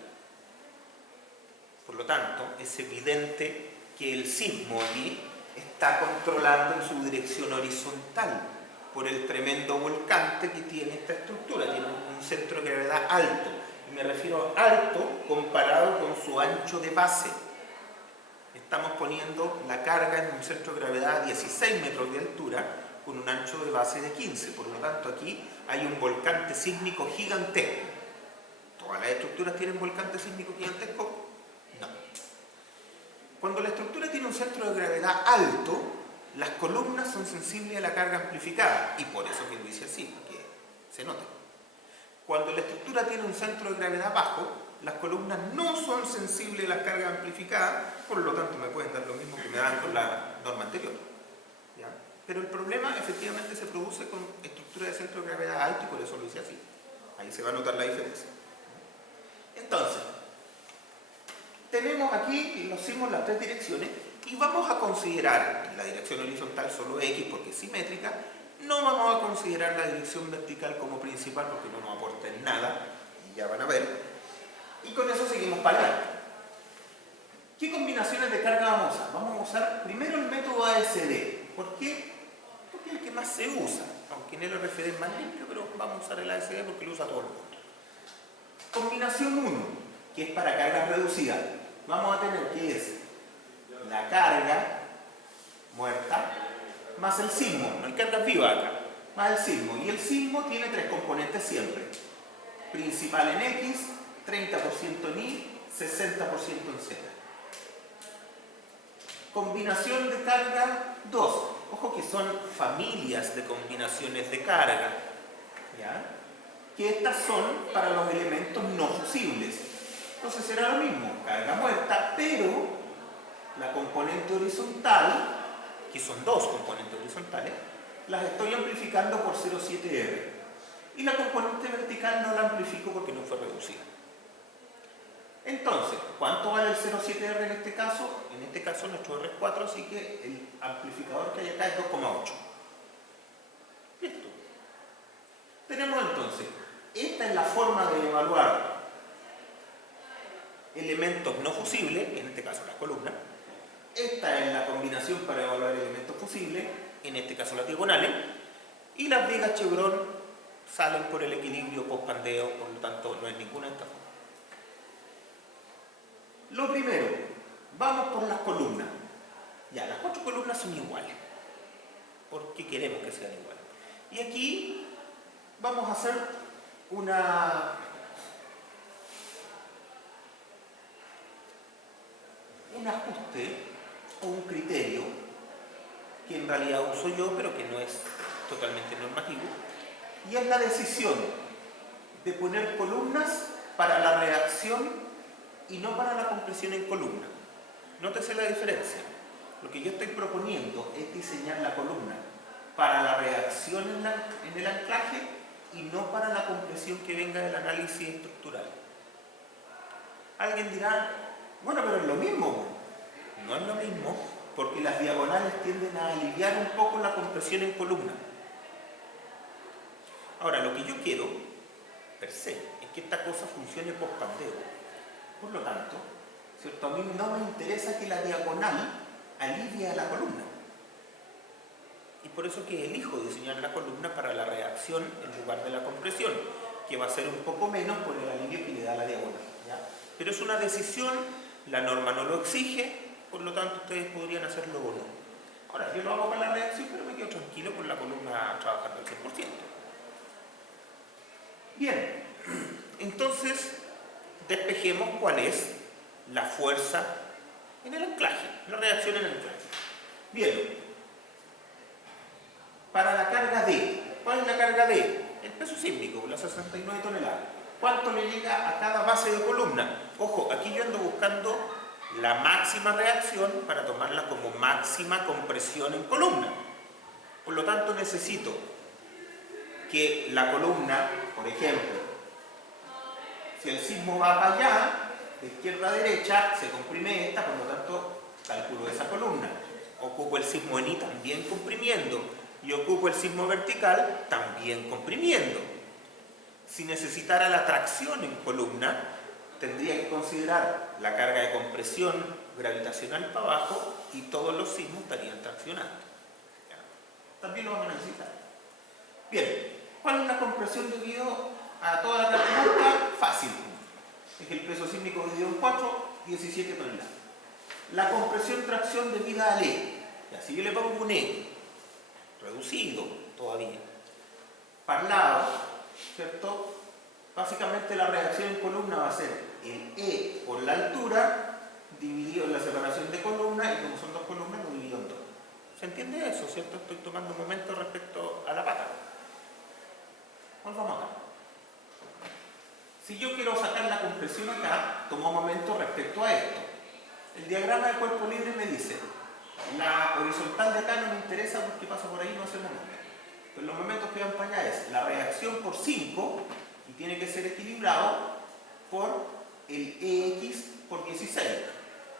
Por lo tanto, es evidente que el sismo aquí está controlando en su dirección horizontal por el tremendo volcante que tiene esta estructura. Tiene un centro de gravedad alto. Y me refiero a alto comparado con su ancho de base. Estamos poniendo la carga en un centro de gravedad a 16 metros de altura con un ancho de base de 15. Por lo tanto, aquí hay un volcante sísmico gigantesco. ¿Todas las estructuras tienen volcante sísmico gigantesco? No. Cuando la estructura tiene un centro de gravedad alto, las columnas son sensibles a la carga amplificada. Y por eso que lo hice así, porque se nota. Cuando la estructura tiene un centro de gravedad bajo, las columnas no son sensibles a la carga amplificada, por lo tanto me pueden dar lo mismo que me dan con la norma anterior. ¿Ya? Pero el problema efectivamente se produce con estructura de centro de gravedad alto y por eso lo hice así. Ahí se va a notar la diferencia. Entonces, tenemos aquí los sismos en las 3 direcciones y vamos a considerar en la dirección horizontal solo X porque es simétrica. No vamos a considerar la dirección vertical como principal porque no nos aporta en nada, y ya van a ver. Y con eso seguimos para adelante. ¿Qué combinaciones de carga vamos a usar? Vamos a usar primero el método ASD. ¿Por qué? Porque es el que más se usa, aunque en el RFD es más limpio, pero vamos a usar el ASD porque lo usa todo el mundo. Combinación 1, que es para cargas reducidas. Vamos a tener que es la carga muerta más el sismo, no hay cargas vivas acá, más el sismo. Y el sismo tiene 3 componentes siempre. Principal en X, 30% en Y, 60% en Z. Combinación de carga 2. Ojo que son familias de combinaciones de carga, ¿ya? Que estas son para los elementos no fusibles. Entonces será lo mismo, carga muerta, pero la componente horizontal, que son dos componentes horizontales, las estoy amplificando por 0,7R. Y la componente vertical no la amplifico porque no fue reducida. Entonces, ¿cuánto vale el 0,7R en este caso? En este caso nuestro R es 4, así que el amplificador que hay acá es 2,8. Listo. Tenemos entonces, esta es la forma de evaluar elementos no fusibles, en este caso las columnas. Esta es la combinación para evaluar elementos fusibles, en este caso las diagonales. Y las vigas Chevron salen por el equilibrio post-pandeo, por lo tanto no es ninguna de estas formas. Lo primero, vamos por las columnas. Ya, las 4 columnas son iguales, porque queremos que sean iguales. Y aquí vamos a hacer un ajuste o un criterio que en realidad uso yo, pero que no es totalmente normativo, y es la decisión de poner columnas para la reacción y no para la compresión en columna. Nótese la diferencia. Lo que yo estoy proponiendo es diseñar la columna para la reacción en el anclaje y no para la compresión que venga del análisis estructural. Alguien dirá, bueno, pero es lo mismo. No es lo mismo, porque las diagonales tienden a aliviar un poco la compresión en columna. Ahora, lo que yo quiero, per se, es que esta cosa funcione post-pandeo. Por lo tanto, ¿cierto? A mí no me interesa que la diagonal alivie a la columna. Y por eso que elijo diseñar la columna para la reacción en lugar de la compresión, que va a ser un poco menos por el alivio que le da la diagonal, ¿ya? Pero es una decisión, la norma no lo exige, por lo tanto ustedes podrían hacerlo o no. Ahora, yo lo hago para la reacción, pero me quedo tranquilo con la columna trabajando al 100%. Bien, entonces despejemos cuál es la fuerza en el anclaje, la reacción en el anclaje. Bien, para la carga D, ¿cuál es la carga D? El peso sísmico, las 69 toneladas. ¿Cuánto le llega a cada base de columna? Ojo, aquí yo ando buscando la máxima reacción para tomarla como máxima compresión en columna. Por lo tanto, necesito que la columna, por ejemplo, si el sismo va para allá, de izquierda a derecha, se comprime esta, por lo tanto, calculo esa columna. Ocupo el sismo en I también comprimiendo, y ocupo el sismo vertical también comprimiendo. Si necesitara la tracción en columna, tendría que considerar la carga de compresión gravitacional para abajo y todos los sismos estarían traccionando. ¿Ya? También lo vamos a necesitar. Bien, ¿cuál es la compresión debido a toda la carga muerta? Fácil. Es el peso sísmico dividido en 4, 17 toneladas. La compresión tracción debida al E. Y así yo le pongo un E, reducido todavía. Para el lado, ¿cierto? Básicamente la reacción en columna va a ser el E por la altura dividido en la separación de columna, y como son dos columnas lo divido en dos. ¿Se entiende eso, cierto? Estoy tomando un momento respecto a la pata. Vamos acá. Si yo quiero sacar la compresión acá, tomo un momento respecto a esto. El diagrama de cuerpo libre me dice, la horizontal de acá no me interesa porque pasa por ahí, no hace momento. Pero los momentos que van para allá es la reacción por 5, y tiene que ser equilibrado por el EX por 16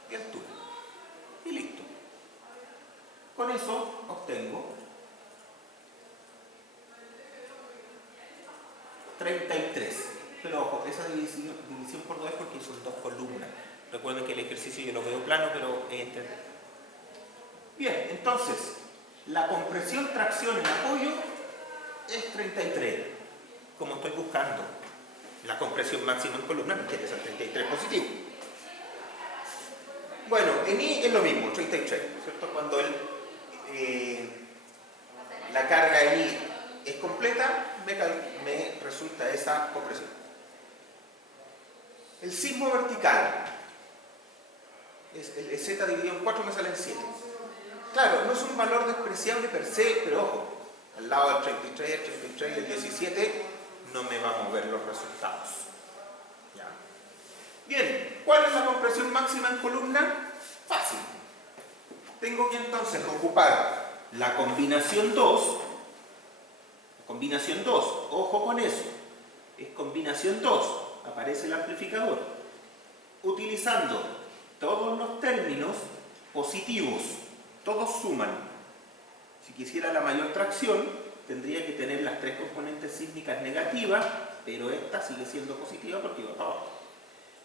de altura. Y listo. Con eso obtengo 33. Pero ojo, esa división por 2 es porque son dos columnas. Recuerden que el ejercicio yo lo veo plano, pero bien, entonces, la compresión tracción en apoyo es 33. Como estoy buscando la compresión máxima en columna, me interesa el 33 positivo. Bueno, en I es lo mismo, 33, ¿cierto? Cuando la carga en I es completa, me resulta esa compresión. El sismo vertical. El z dividido en 4 me sale en 7. Claro, no es un valor despreciable per se, pero ojo, al lado del 33, el 33 y el 17 no me va a mover los resultados. ¿Ya? Bien, ¿cuál es la compresión máxima en columna? Fácil. Tengo que entonces ocupar la combinación 2. Combinación 2, ojo con eso. Es combinación 2, aparece el amplificador. Utilizando todos los términos positivos, todos suman. Si quisiera la mayor tracción, tendría que tener las 3 componentes sísmicas negativas, pero esta sigue siendo positiva porque va para abajo.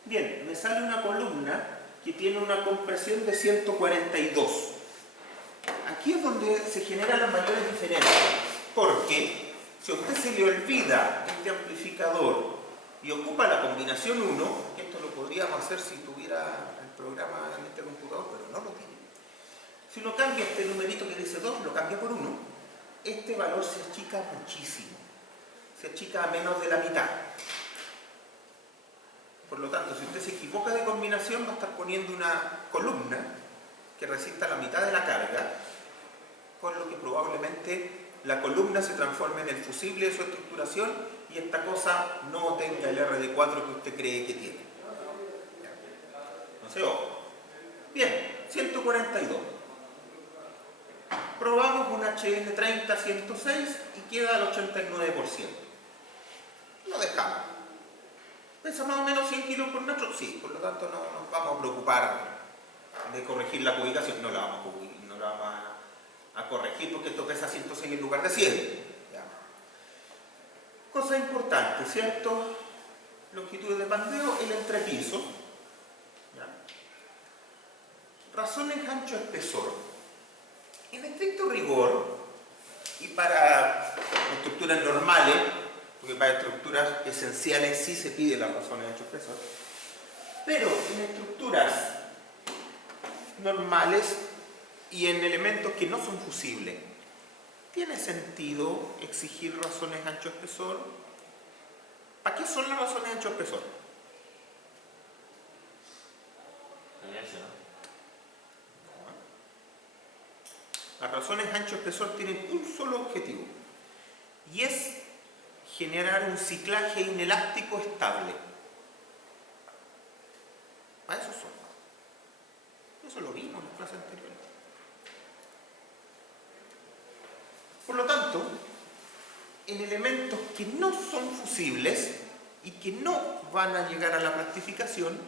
Bien, me sale una columna que tiene una compresión de 142. Aquí es donde se generan las mayores diferencias, porque si a usted se le olvida este amplificador y ocupa la combinación 1, esto lo podríamos hacer si tuviera el programa en este computador, pero no lo tiene. Si uno cambia este numerito que dice 2, lo cambia por 1, este valor se achica muchísimo, se achica a menos de la mitad. Por lo tanto, si usted se equivoca de combinación, va a estar poniendo una columna que resista la mitad de la carga, con lo que probablemente la columna se transforme en el fusible de su estructuración y esta cosa no tenga el RD4 que usted cree que tiene. Entonces, ojo. Bien, 142. Probamos un HN30 106 y queda al 89%. Lo dejamos. ¿Pesa más o menos 100 kilos por metro? Sí, por lo tanto no nos vamos a preocupar de corregir la cubicación. No la vamos a corregir porque esto pesa 106 en lugar de 100. ¿Ya? Cosa importante, ¿cierto? Longitud de pandeo, el entrepiso. ¿Ya? Razones ancho-espesor. En estricto rigor, y para estructuras normales, porque para estructuras esenciales sí se pide las razones ancho-espesor, pero en estructuras normales y en elementos que no son fusibles, ¿tiene sentido exigir razones ancho-espesor? ¿Para qué son las razones ancho-espesor? Las razones ancho-espesor tienen un solo objetivo, y es generar un ciclaje inelástico estable. Para eso son. Eso lo vimos en la clase anterior. Por lo tanto, en elementos que no son fusibles y que no van a llegar a la plastificación,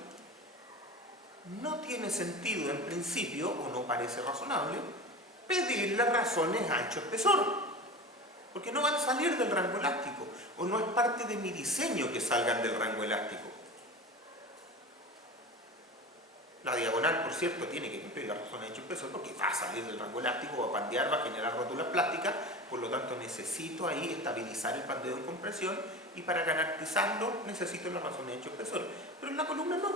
no tiene sentido en principio, o no parece razonable, pedirle razones ancho-espesor, porque no van a salir del rango elástico, o no es parte de mi diseño que salgan del rango elástico. La diagonal, por cierto, tiene que cumplir la razón de ancho-espesor porque va a salir del rango elástico, va a pandear, va a generar rótulas plásticas, por lo tanto necesito ahí estabilizar el pandeo en compresión y para garantizarlo necesito la razón de ancho-espesor. Pero en la columna no.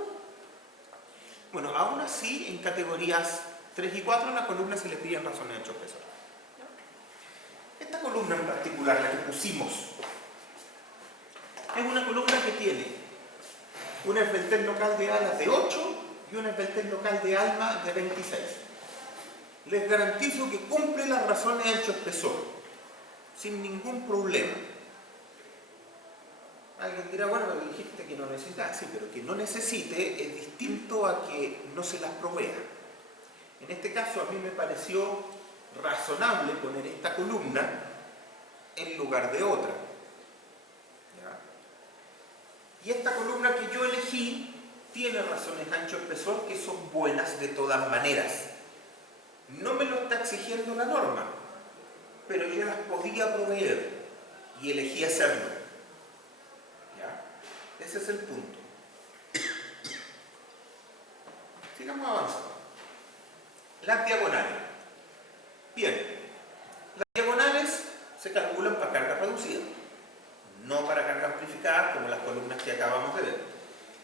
Bueno, aún así, en categorías 3 y 4, a la columna se le piden razones de ancho-espesor. Esta columna en particular, la que pusimos, es una columna que tiene un esbeltén local de alas de 8 y un esbeltén local de alma de 26. Les garantizo que cumple las razones de ancho-espesor, sin ningún problema. Alguien dirá, bueno, me dijiste que no necesita, sí, pero que no necesite es distinto a que no se las provea. En este caso a mí me pareció razonable poner esta columna en lugar de otra. ¿Ya? Y esta columna que yo elegí tiene razones ancho-espesor que son buenas de todas maneras. No me lo está exigiendo la norma, pero yo las podía proveer y elegí hacerlo. ¿Ya? Ese es el punto. Sigamos avanzando. Las diagonales. Bien, las diagonales se calculan para carga reducida, no para carga amplificada como las columnas que acabamos de ver.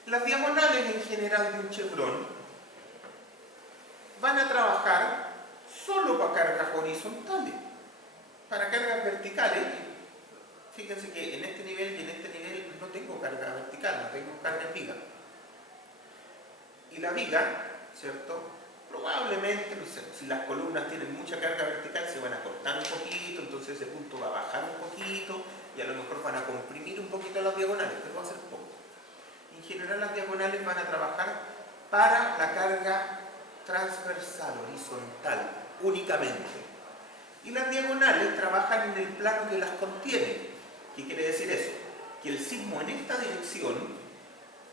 Las diagonales en general de un chevron van a trabajar solo para cargas horizontales. Para cargas verticales, fíjense que en este nivel y en este nivel no tengo carga vertical, no tengo carga en viga. Y la viga ¿cierto? Probablemente, no sé, si las columnas tienen mucha carga vertical, se van a cortar un poquito, entonces ese punto va a bajar un poquito y a lo mejor van a comprimir un poquito las diagonales, pero va a ser poco. En general las diagonales van a trabajar para la carga transversal, horizontal, únicamente. Y las diagonales trabajan en el plano que las contiene. ¿Qué quiere decir eso? Que el sismo en esta dirección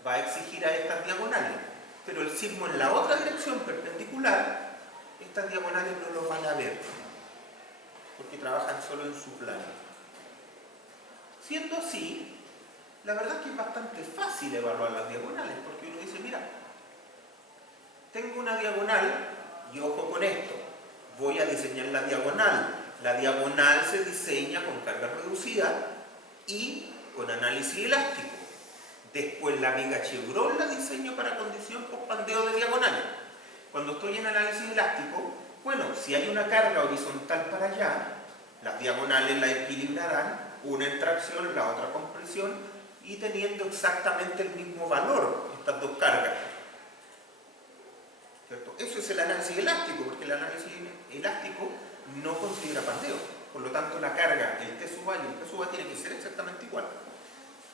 va a exigir a estas diagonales, pero el sismo en la otra dirección perpendicular, estas diagonales no lo van a ver, porque trabajan solo en su plano. Siendo así, la verdad es que es bastante fácil evaluar las diagonales, porque uno dice, mira, tengo una diagonal, y ojo con esto, voy a diseñar la diagonal. La diagonal se diseña con carga reducida y con análisis elástico. Después la viga Chevron la diseño para condición por pandeo de diagonales. Cuando estoy en análisis elástico, bueno, si hay una carga horizontal para allá, las diagonales la equilibrarán, una en tracción, la otra compresión, y teniendo exactamente el mismo valor, estas dos cargas. ¿Cierto? Eso es el análisis elástico, porque el análisis elástico no considera pandeo. Por lo tanto, la carga, el T sub A y el P sub A tiene que ser exactamente igual.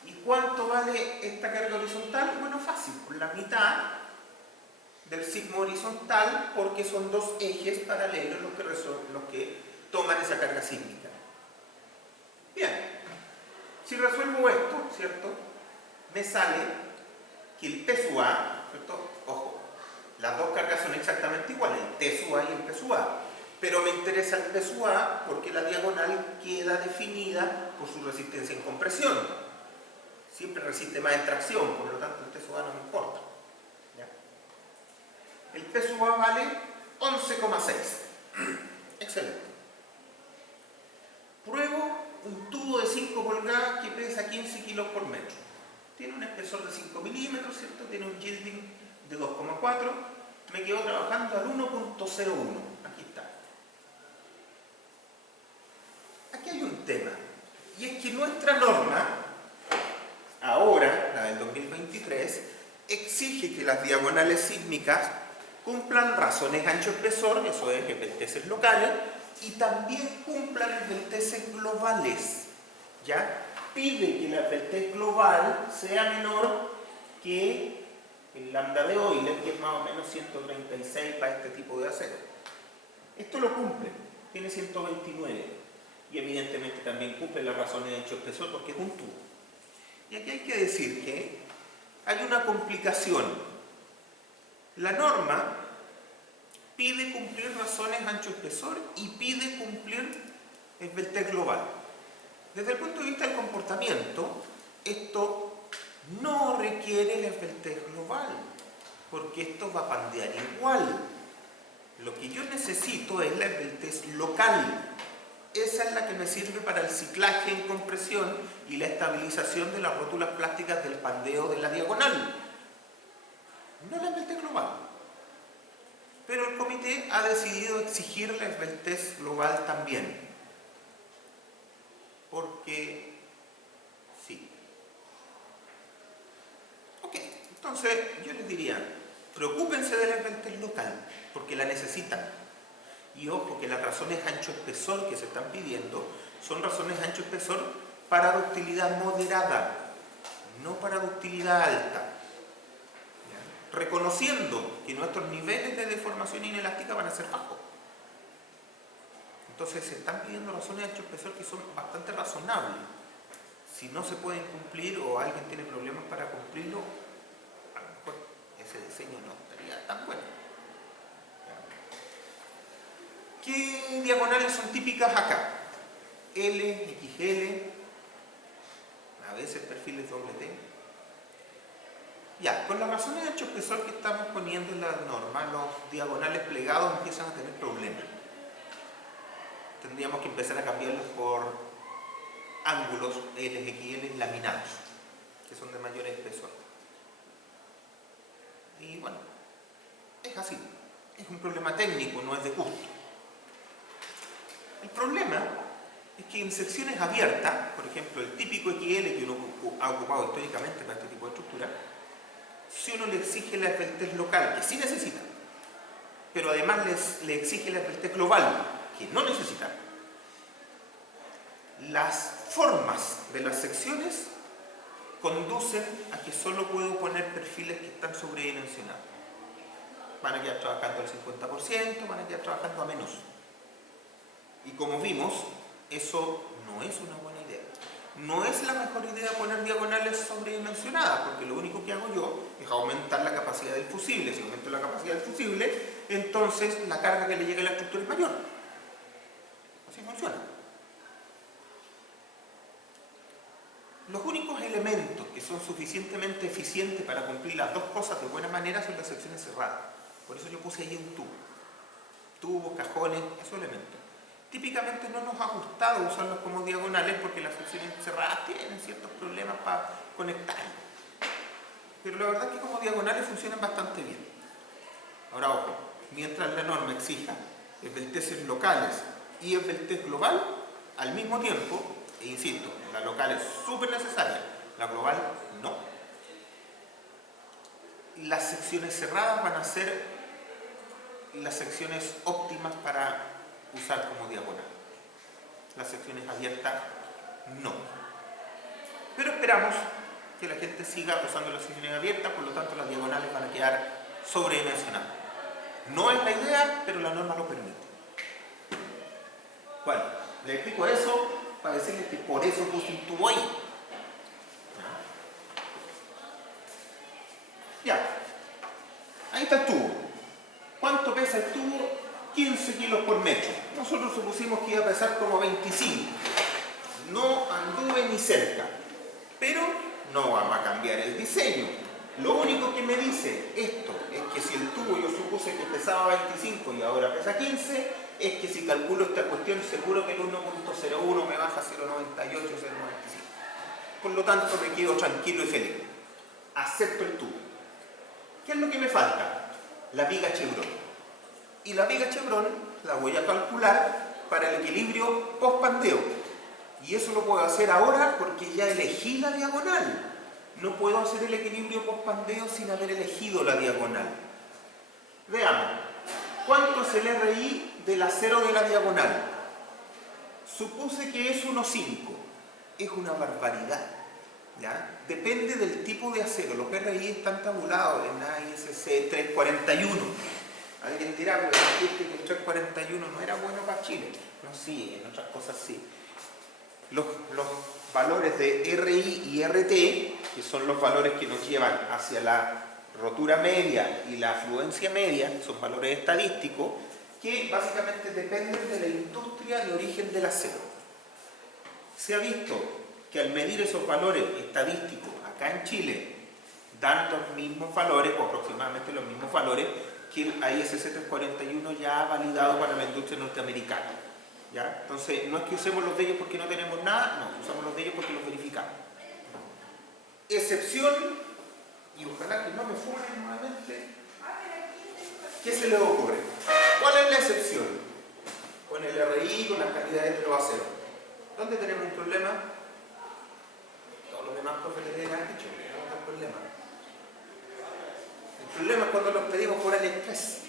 ¿Y cuánto vale esta carga horizontal? Bueno, fácil, por la mitad del sigmo horizontal, porque son dos ejes paralelos los que toman esa carga sísmica. Bien, si resuelvo esto, ¿cierto? Me sale que el P sub A, ¿cierto? Ojo, las dos cargas son exactamente iguales, el T sub A y el P sub A. Pero me interesa el P sub A porque la diagonal queda definida por su resistencia en compresión. Siempre resiste más en tracción, por lo tanto el T sub A no me importa. ¿Ya? El P sub A vale 11,6. Excelente. Pruebo un tubo de 5 pulgadas que pesa 15 kilos por metro. Tiene un espesor de 5 milímetros, ¿cierto? Tiene un yielding de 2,4. Me quedo trabajando al 1.01. Aquí está. Aquí hay un tema. Y es que nuestra norma, ahora, la del 2023, exige que las diagonales sísmicas cumplan razones ancho-espesor, eso es, esbelteces locales, y también cumplan esbelteces globales. ¿Ya? Pide que la esbeltez global sea menor que el lambda de Euler, que es más o menos 136 para este tipo de acero. Esto lo cumple, tiene 129, y evidentemente también cumple las razones de ancho-espesor porque es un tubo. Y aquí hay que decir que hay una complicación. La norma pide cumplir razones ancho-espesor y pide cumplir esbeltez global. Desde el punto de vista del comportamiento, esto no requiere la esbeltez global, porque esto va a pandear igual. Lo que yo necesito es la esbeltez local. Esa es la que me sirve para el ciclaje en compresión y la estabilización de las rótulas plásticas del pandeo de la diagonal. No la esbeltez global. Pero el comité ha decidido exigir la esbeltez global también. Porque sí. Ok, entonces yo les diría, preocúpense de la esbeltez local, porque la necesitan. Y ojo que las razones ancho-espesor que se están pidiendo son razones ancho-espesor para ductilidad moderada, no para ductilidad alta. ¿Ya? Reconociendo que nuestros niveles de deformación inelástica van a ser bajos. Entonces se están pidiendo razones ancho-espesor que son bastante razonables. Si no se pueden cumplir o alguien tiene problemas para cumplirlo, a lo mejor ese diseño no estaría tan bueno. ¿Qué diagonales son típicas acá? L, XL, a veces perfiles doble T. Ya, con las razones de ancho-espesor que estamos poniendo en la norma, los diagonales plegados empiezan a tener problemas. Tendríamos que empezar a cambiarlos por ángulos L, XL laminados, que son de mayor espesor. Y bueno, es así. Es un problema técnico, no es de gusto. El problema es que en secciones abiertas, por ejemplo, el típico XL que uno ha ocupado históricamente para este tipo de estructura, si uno le exige la esbeltez local, que sí necesita, pero además le exige la esbeltez global, que no necesita. Las formas de las secciones conducen a que solo puedo poner perfiles que están sobredimensionados. Van a quedar trabajando al 50%, van a quedar trabajando a menos. Y como vimos, eso no es una buena idea. No es la mejor idea poner diagonales sobredimensionadas, porque lo único que hago yo es aumentar la capacidad del fusible. Si aumento la capacidad del fusible, entonces la carga que le llega a la estructura es mayor. Así funciona. Los únicos elementos que son suficientemente eficientes para cumplir las dos cosas de buena manera son las secciones cerradas. Por eso yo puse ahí un tubo. Tubos, cajones, esos elementos. Típicamente no nos ha gustado usarlos como diagonales porque las secciones cerradas tienen ciertos problemas para conectar. Pero la verdad es que como diagonales funcionan bastante bien. Ahora, ojo, mientras la norma exija esbelteces locales y esbeltez global, al mismo tiempo, e insisto, la local es súper necesaria, la global no. Las secciones cerradas van a ser las secciones óptimas para usar como diagonal. Las secciones abiertas no. Pero esperamos que la gente siga usando las secciones abiertas, por lo tanto las diagonales van a quedar sobredimensionadas. No es la idea, pero la norma lo permite. Bueno, les explico eso para decirles que por eso puse un tubo ahí. Ya. Ahí está el tubo. ¿Cuánto pesa el tubo? 15 kilos por metro. Nosotros supusimos que iba a pesar como 25. No anduve ni cerca. Pero no vamos a cambiar el diseño. Lo único que me dice esto es que si el tubo yo supuse que pesaba 25 y ahora pesa 15, es que si calculo esta cuestión seguro que el 1.01 me baja 0.98, 0.95. Por lo tanto me quedo tranquilo y feliz. Acepto el tubo. ¿Qué es lo que me falta? La viga Chevron. Y la viga Chevron la voy a calcular para el equilibrio post-pandeo. Y eso lo puedo hacer ahora porque ya elegí la diagonal. No puedo hacer el equilibrio post-pandeo sin haber elegido la diagonal. Veamos. ¿Cuánto es el RI del acero de la diagonal? Supuse que es 1,5. Es una barbaridad. ¿Ya? Depende del tipo de acero. Los RI están tabulados en AISC 341. Alguien dirá, pero dijiste que el 341 no era bueno para Chile. No, sí, en otras cosas sí. Los valores de RI y RT, que son los valores que nos llevan hacia la rotura media y la afluencia media, son valores estadísticos, que básicamente dependen de la industria de origen del acero. Se ha visto que al medir esos valores estadísticos acá en Chile, dan los mismos valores, o aproximadamente los mismos valores, que el AISC 341 ya ha validado para la industria norteamericana. ¿Ya? Entonces, no es que usemos los de ellos porque no tenemos nada, no, usamos los de ellos porque los verificamos. Excepción, y ojalá que no me fumen nuevamente, ¿qué se les ocurre? ¿Cuál es la excepción? Con el RI, con las cantidades de los aceros. ¿Dónde tenemos un problema? Todos los demás profes les han dicho, no hay problema. El problema es cuando los pedimos por AliExpress.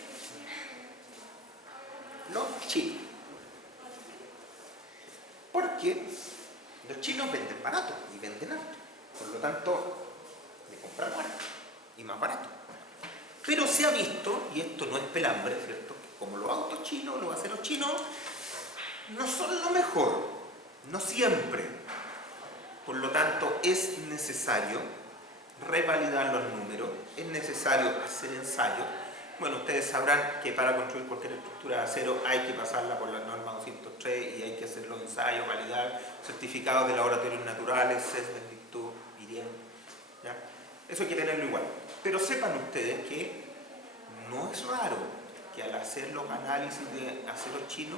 Los chinos. Porque los chinos venden barato y venden alto. Por lo tanto, le compran barato y más barato. Pero se ha visto, y esto no es pelambre, ¿cierto? Como los autos chinos, los aceros chinos, no son lo mejor, no siempre. Por lo tanto, es necesario revalidar los números, es necesario hacer ensayos. Bueno, ustedes sabrán que para construir cualquier estructura de acero hay que pasarla por la norma 203 y hay que hacer los ensayos, validar certificados de laboratorios naturales, CES, Benedicto, IRIEM. ¿Ya? Eso hay que tenerlo igual. Pero sepan ustedes que no es raro que al hacer los análisis de acero chino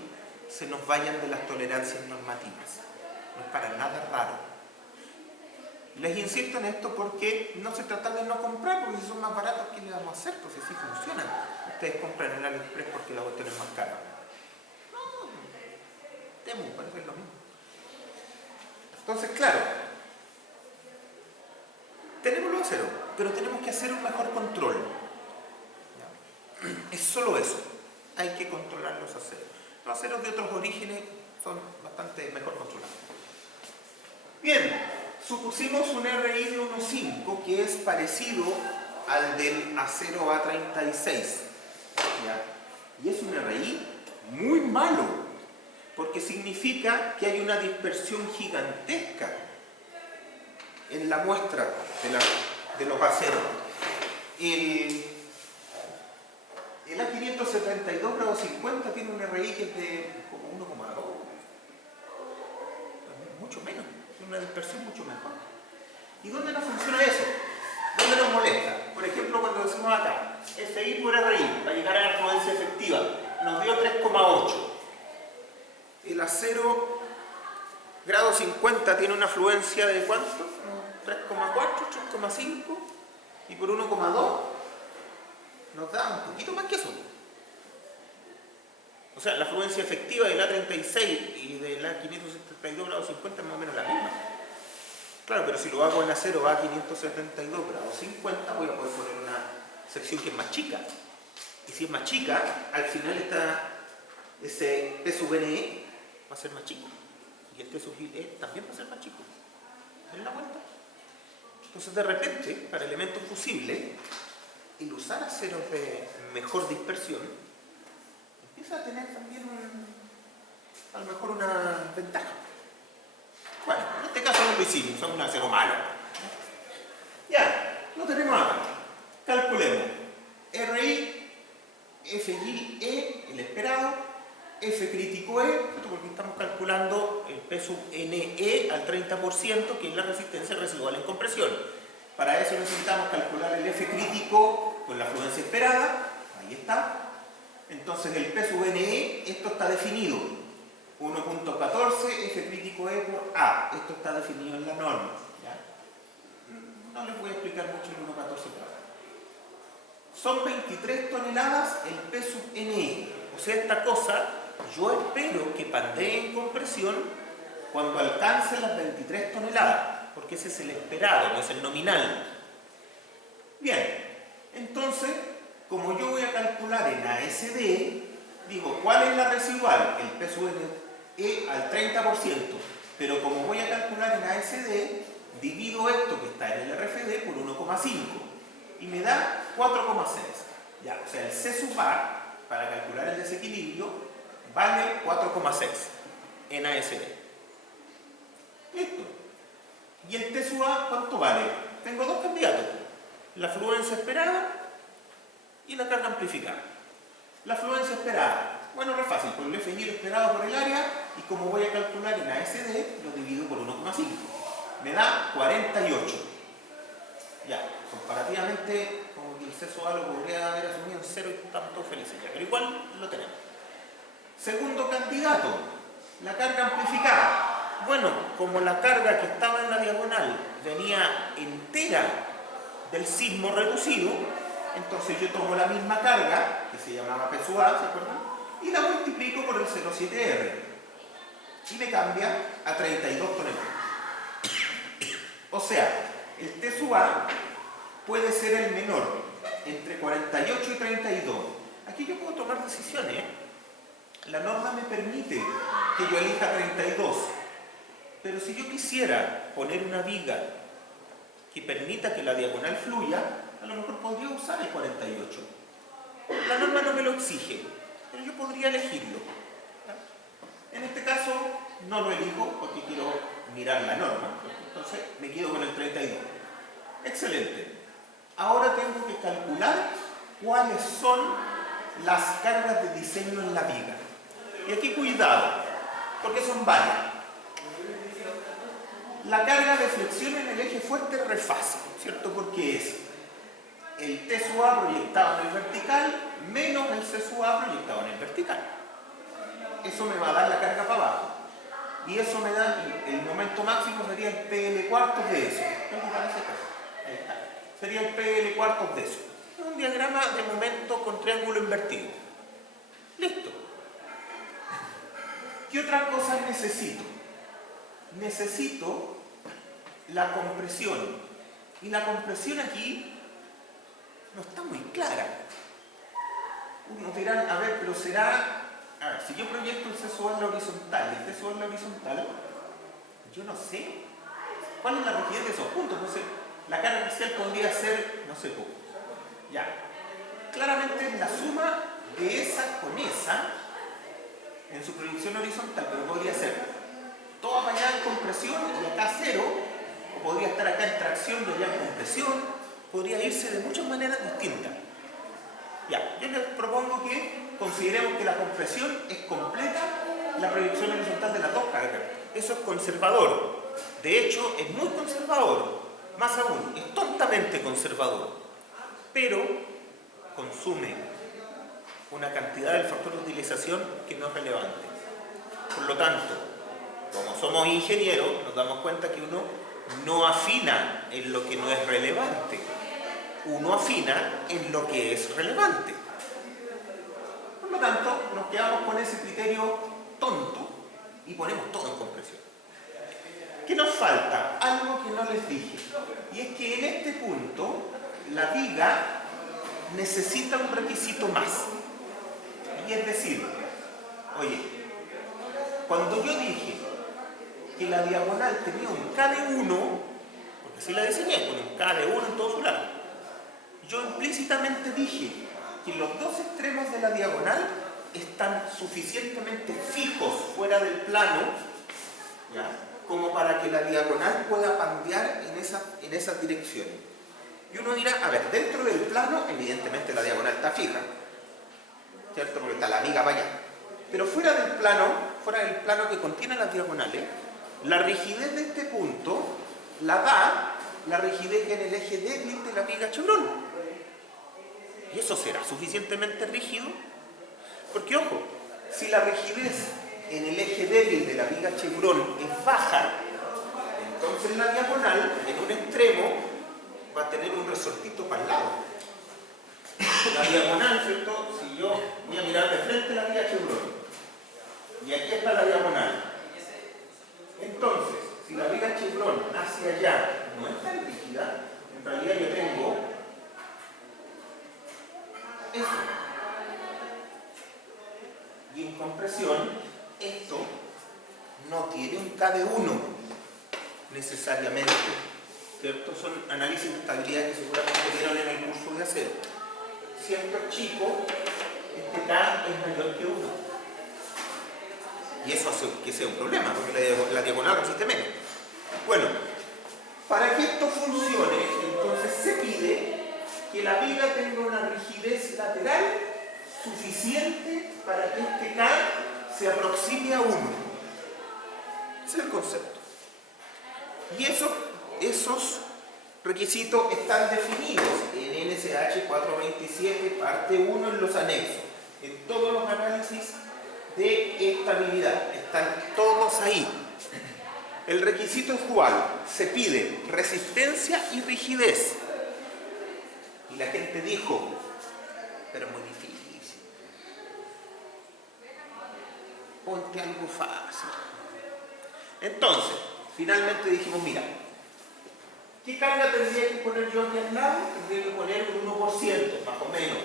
se nos vayan de las tolerancias normativas. No es para nada raro. Les insisto en esto porque no se trata de no comprar, porque si son más baratos, ¿qué le vamos a hacer? Pues así funcionan. Ustedes compran en el AliExpress porque la cuestión es más cara. No, Temu, parece lo mismo. Entonces, claro, tenemos los aceros, pero tenemos que hacer un mejor control. ¿Ya? Es solo eso. hay que controlar los aceros. Los aceros de otros orígenes son bastante mejor controlados. Bien, supusimos un RI de 1,5 que es parecido al del acero A36. ¿Ya? Y es un RI muy malo, porque significa que hay una dispersión gigantesca en la muestra de los aceros. El A572 grado 50 tiene un RI que es de como 1,2, mucho menos, tiene una dispersión mucho mejor. ¿Y dónde no funciona eso? ¿Dónde nos molesta? Por ejemplo, cuando decimos acá, FI por RI, para llegar a la afluencia efectiva, nos dio 3,8. El acero grado 50 tiene una afluencia de ¿cuánto? 3,4, 3,5, y por 1,2 nos da un poquito más que eso. O sea, la afluencia efectiva del A36 y del A572 grado 50 es más o menos la misma. Claro, pero si lo hago en acero A572 grado 50, voy a poder poner una sección que es más chica. Y si es más chica, al final ese P sub NE va a ser más chico. Y el T sub E también va a ser más chico. ¿Ven la vuelta? Entonces, de repente, para elementos fusibles, el usar aceros de mejor dispersión empieza a tener también a lo mejor una ventaja. Bueno, en este caso no lo hicimos, son un acero malo. Ya, lo tenemos acá. Calculemos. RI, FI, E, el esperado, F crítico E, porque estamos calculando el P sub NE al 30%, que es la resistencia residual en compresión. Para eso necesitamos calcular el F crítico con la afluencia esperada. Ahí está. Entonces el P sub NE, esto está definido. 1.14 F crítico E por A. Esto está definido en la norma. ¿Ya? No les voy a explicar mucho el 1.14 por ahora. Son 23 toneladas el P sub NE. O sea, esta cosa, yo espero que pandee en compresión cuando alcance las 23 toneladas, porque ese es el esperado, no es el nominal. Bien, entonces, como yo voy a calcular en ASD, digo, ¿cuál es la residual? El P sub NE al 30%, pero como voy a calcular en ASD, divido esto que está en el RFD por 1,5 y me da 4,6. Ya, o sea, el C sub A, para calcular el desequilibrio, vale 4,6 en ASD. Listo. ¿Y el T sub A cuánto vale? Tengo dos candidatos, la afluencia esperada y la carga amplificada. La afluencia esperada, bueno, es fácil, por el FI esperado por el área, y como voy a calcular en ASD, lo divido por 1,5. Me da 48. Ya, comparativamente, como que el C sub A lo podría haber asumido en 0 y estamos todos felices ya, pero igual lo tenemos. Segundo candidato, la carga amplificada. Bueno, como la carga que estaba en la diagonal venía entera del sismo reducido, entonces yo tomo la misma carga, que se llamaba P sub A, ¿se acuerdan? Y la multiplico por el 0,7R. Y me cambia a 32 toneladas. O sea, el T sub A puede ser el menor, entre 48 y 32. Aquí yo puedo tomar decisiones. La norma me permite que yo elija 32. Pero si yo quisiera poner una viga que permita que la diagonal fluya, a lo mejor podría usar el 48. La norma no me lo exige, pero yo podría elegirlo. En este caso no lo elijo porque quiero mirar la norma, entonces me quedo con el 32. Excelente. Ahora tengo que calcular cuáles son las cargas de diseño en la viga. Y aquí cuidado, porque son varias. La carga de flexión en el eje fuerte es re fácil, ¿cierto? Porque es el T sub A proyectado en el vertical menos el C sub A proyectado en el vertical. Eso me va a dar la carga para abajo. Y eso me da, el momento máximo sería el PL cuartos de eso. ¿Qué os parece acá? Ahí está. Sería el PL cuartos de eso. Es un diagrama de momento con triángulo invertido. Listo. ¿Qué otras cosas necesito? Necesito la compresión. Y la compresión aquí no está muy clara. Unos dirán, a ver, pero será... A ver, si yo proyecto el seso en la horizontal y el seso en la horizontal, yo no sé cuál es la rigidez de esos puntos. Entonces, la carga axial podría ser, no sé, ya. Claramente es la suma de esa con esa en su proyección horizontal, pero podría ser toda para allá en compresión y acá cero, o podría estar acá en tracción y allá en compresión, podría irse de muchas maneras distintas. Ya, yo les propongo que consideremos que la compresión es completa la proyección horizontal de las dos cargas. Eso es conservador. De hecho, es muy conservador. Más aún, es tontamente conservador. Pero consume una cantidad del factor de utilización que no es relevante. Por lo tanto, como somos ingenieros, nos damos cuenta que uno no afina en lo que no es relevante. Uno afina en lo que es relevante. Por lo tanto, nos quedamos con ese criterio tonto y ponemos todo en compresión. ¿Qué nos falta? Algo que no les dije. Y es que en este punto, la viga necesita un requisito más. Y es decir, oye, cuando yo dije que la diagonal tenía un K de 1, porque así la diseñé, con un K de 1 en todo su lado, yo implícitamente dije que los dos extremos de la diagonal están suficientemente fijos fuera del plano, ¿ya?, como para que la diagonal pueda pandear en esas direcciones. Y uno dirá, a ver, dentro del plano, evidentemente la diagonal está fija, ¿cierto? Porque está la viga para allá. Pero fuera del plano que contiene las diagonales, la rigidez de este punto la da la rigidez en el eje débil de la viga Chevron. ¿Y eso será suficientemente rígido? Porque, ojo, si la rigidez en el eje débil de la viga Chevron es baja, entonces la diagonal en un extremo va a tener un resortito para el lado. La diagonal, ¿cierto? Si yo voy a mirar de frente la viga Chevron y aquí está la diagonal, entonces, si la viga Chevron hacia allá no es tan rígida, en realidad yo tengo eso. Y en compresión, esto no tiene un K de 1 necesariamente, ¿cierto? Son análisis de estabilidad que seguramente vieron en el curso de acero. Si esto es chico, este K es mayor que 1. Y eso hace que sea un problema, porque la diagonal resiste menos. Bueno, para que esto funcione, entonces se pide que la viga tenga una rigidez lateral suficiente para que este K se aproxime a 1. Ese es el concepto. Y esos requisitos están definidos en NSH 427, parte 1, en los anexos. En todos los análisis de estabilidad. Están todos ahí. El requisito es dual. Se pide resistencia y rigidez. Y la gente dijo, pero es muy difícil. Ponte algo fácil. Entonces, finalmente dijimos, mira, ¿qué carga tendría que poner yo aquí al lado? Tendría que poner un 1%, más o menos,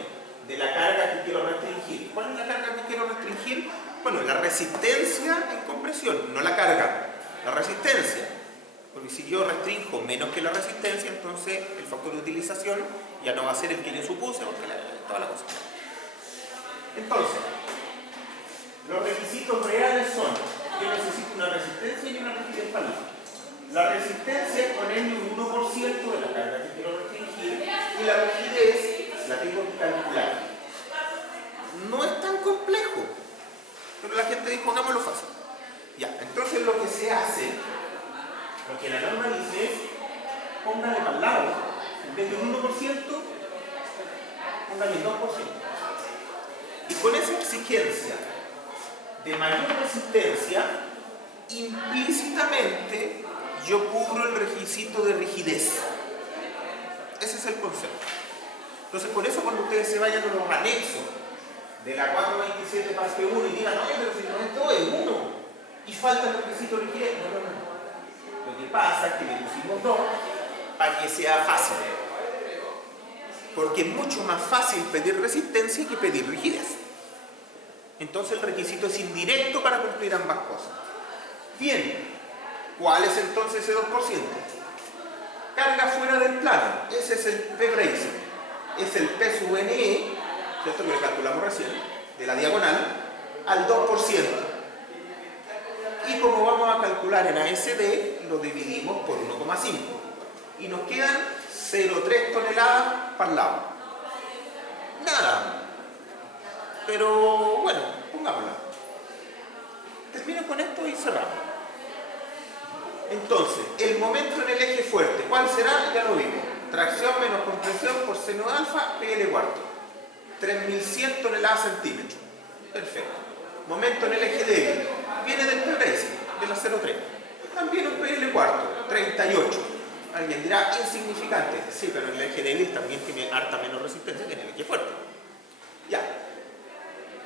de la carga que quiero restringir. ¿Cuál es la carga que quiero restringir? Bueno, la resistencia en compresión, no la carga, la resistencia. Porque si yo restringo menos que la resistencia, entonces el factor de utilización ya no va a ser el que yo supuse, porque toda la cosa. Entonces, los requisitos reales son, yo necesito una resistencia y una rigidez para lado. La resistencia es ponerle un 1% de la carga que quiero restringir y la rigidez la tengo que calcular. No es tan complejo, pero la gente dijo, hagámoslo fácil. Ya, entonces lo que se hace, lo que la norma dice es, póngale para el lado, en vez de un 1%, póngale 2%. Y con esa exigencia de mayor resistencia, implícitamente yo cubro el requisito de rigidez. Ese es el concepto. Entonces, por eso cuando ustedes se vayan a los anexos de la 427 parte 1 y digan, oye, pero si no es todo, es 1 y falta el requisito de rigidez. No. Lo que pasa es que le pusimos 2 para que sea fácil. porque es mucho más fácil pedir resistencia que pedir rigidez. Entonces el requisito es indirecto para cumplir ambas cosas. Bien, ¿cuál es entonces ese 2%? Carga fuera del plano, ese es el P-bracing, es el P sub NE, ¿cierto? Que lo calculamos recién, de la diagonal, al 2%. Y como vamos a calcular en ASD, lo dividimos por 1,5. Y nos quedan 0,3 toneladas para el lado. Nada. Pero bueno, pongámosla. Termino con esto y cerramos. Entonces, el momento en el eje fuerte, ¿cuál será? Ya lo vimos. Tracción menos compresión por seno de alfa, PL cuarto. 3100 toneladas centímetros. Perfecto. Momento en el eje débil. Viene del P-bracing, de la 0,3. También un PL cuarto, 38. Alguien dirá, insignificante. Sí, pero en el eje débil también tiene harta menos resistencia que en el eje fuerte. Ya.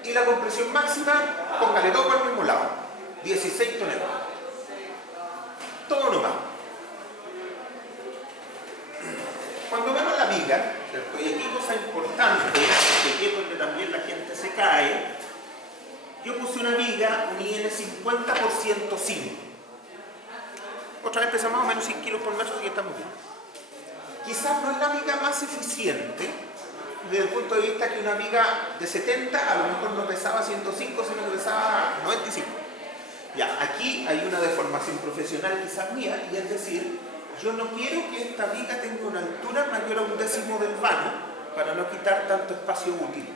Y la compresión máxima, póngale todo por el mismo lado. 16 toneladas. Todo nomás. Cuando vemos la viga, ¿cierto? Y aquí cosa importante, que aquí es donde también la gente se cae, yo puse una viga, un IN 50% zinc. Otra vez pesa más o menos 100 kilos por metro, así que estamos bien. Quizás no es la viga más eficiente, desde el punto de vista que una viga de 70 a lo mejor no pesaba 105, sino que pesaba 95. Ya, aquí hay una deformación profesional quizás mía, y es decir, yo no quiero que esta viga tenga una altura mayor a 1/10 del vano para no quitar tanto espacio útil. ¿Ya?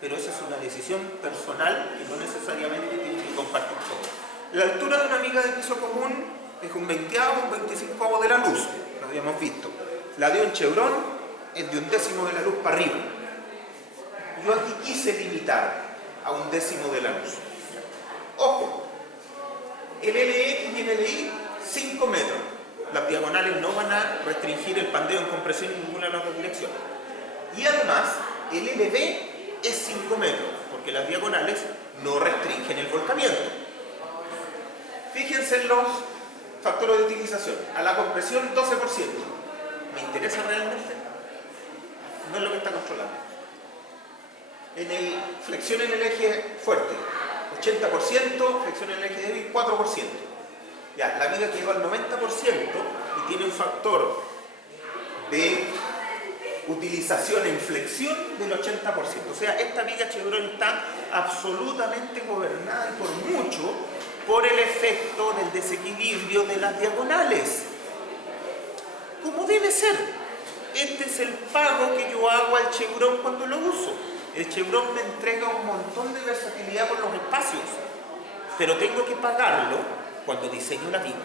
Pero esa es una decisión personal que no necesariamente tiene que compartir todo. La altura de una viga de piso común es un 20avo, un 25avo de la luz, lo habíamos visto. La de un chevrón es de 1/10 de la luz para arriba. Yo aquí quise limitar a 1/10 de la luz. Ojo, el LX y el LI 5 metros. Las diagonales no van a restringir el pandeo en compresión en ninguna de las dos direcciones. Y además, el LB es 5 metros, porque las diagonales no restringen el volcamiento. Fíjense en los factores de utilización. A la compresión 12%. ¿Me interesa realmente? No es lo que está controlando. Flexión en el eje fuerte, 80%, flexión en el eje débil, 4%. Ya, la viga que llegó al 90% y tiene un factor de utilización en flexión del 80%. O sea, esta viga Chevron está absolutamente gobernada y por mucho por el efecto del desequilibrio de las diagonales. Como debe ser. Este es el pago que yo hago al Chevron cuando lo uso. El Chevron me entrega un montón de versatilidad por los espacios, pero tengo que pagarlo cuando diseño la viga.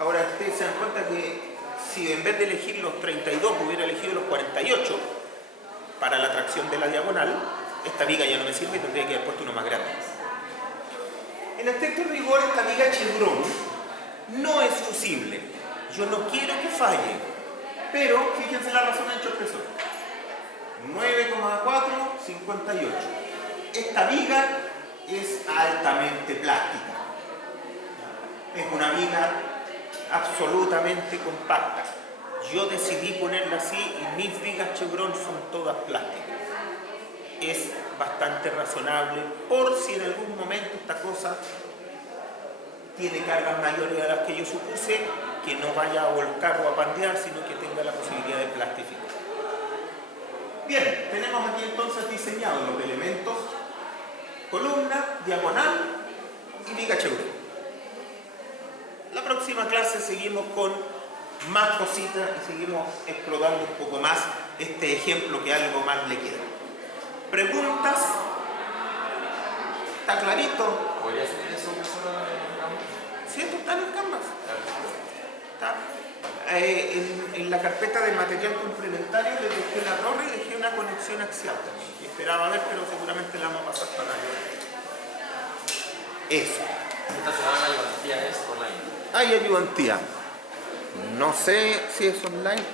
Ahora ustedes se dan cuenta que si en vez de elegir los 32 hubiera elegido los 48 para la tracción de la diagonal, esta viga ya no me sirve y tendría que haber puesto uno más grande. En estricto rigor, esta viga Chevron no es fusible. Yo no quiero que falle, pero fíjense la razón del expresor. 9,458. Esta viga es altamente plástica. Es una viga absolutamente compacta. Yo decidí ponerla así y mis vigas Chevron son todas plásticas. Es bastante razonable por si en algún momento esta cosa tiene cargas mayores a las que yo supuse, que no vaya a volcar o a pandear, sino que tenga la posibilidad de plastificar. Bien, tenemos aquí entonces diseñados los elementos columna, diagonal y viga Chevron. La próxima clase seguimos con más cositas y seguimos explorando un poco más este ejemplo que algo más le queda. ¿Preguntas? ¿Está clarito? ¿Podría subir eso solo en Canvas? Sí, esto está en el Canvas. Está. En la carpeta de material complementario le dejé la torre y dejé una conexión axial también. Y esperaba ver, pero seguramente la vamos a pasar para allá. Eso. Esta semana la ayudantía es online. Hay ayudantía. No sé si es online.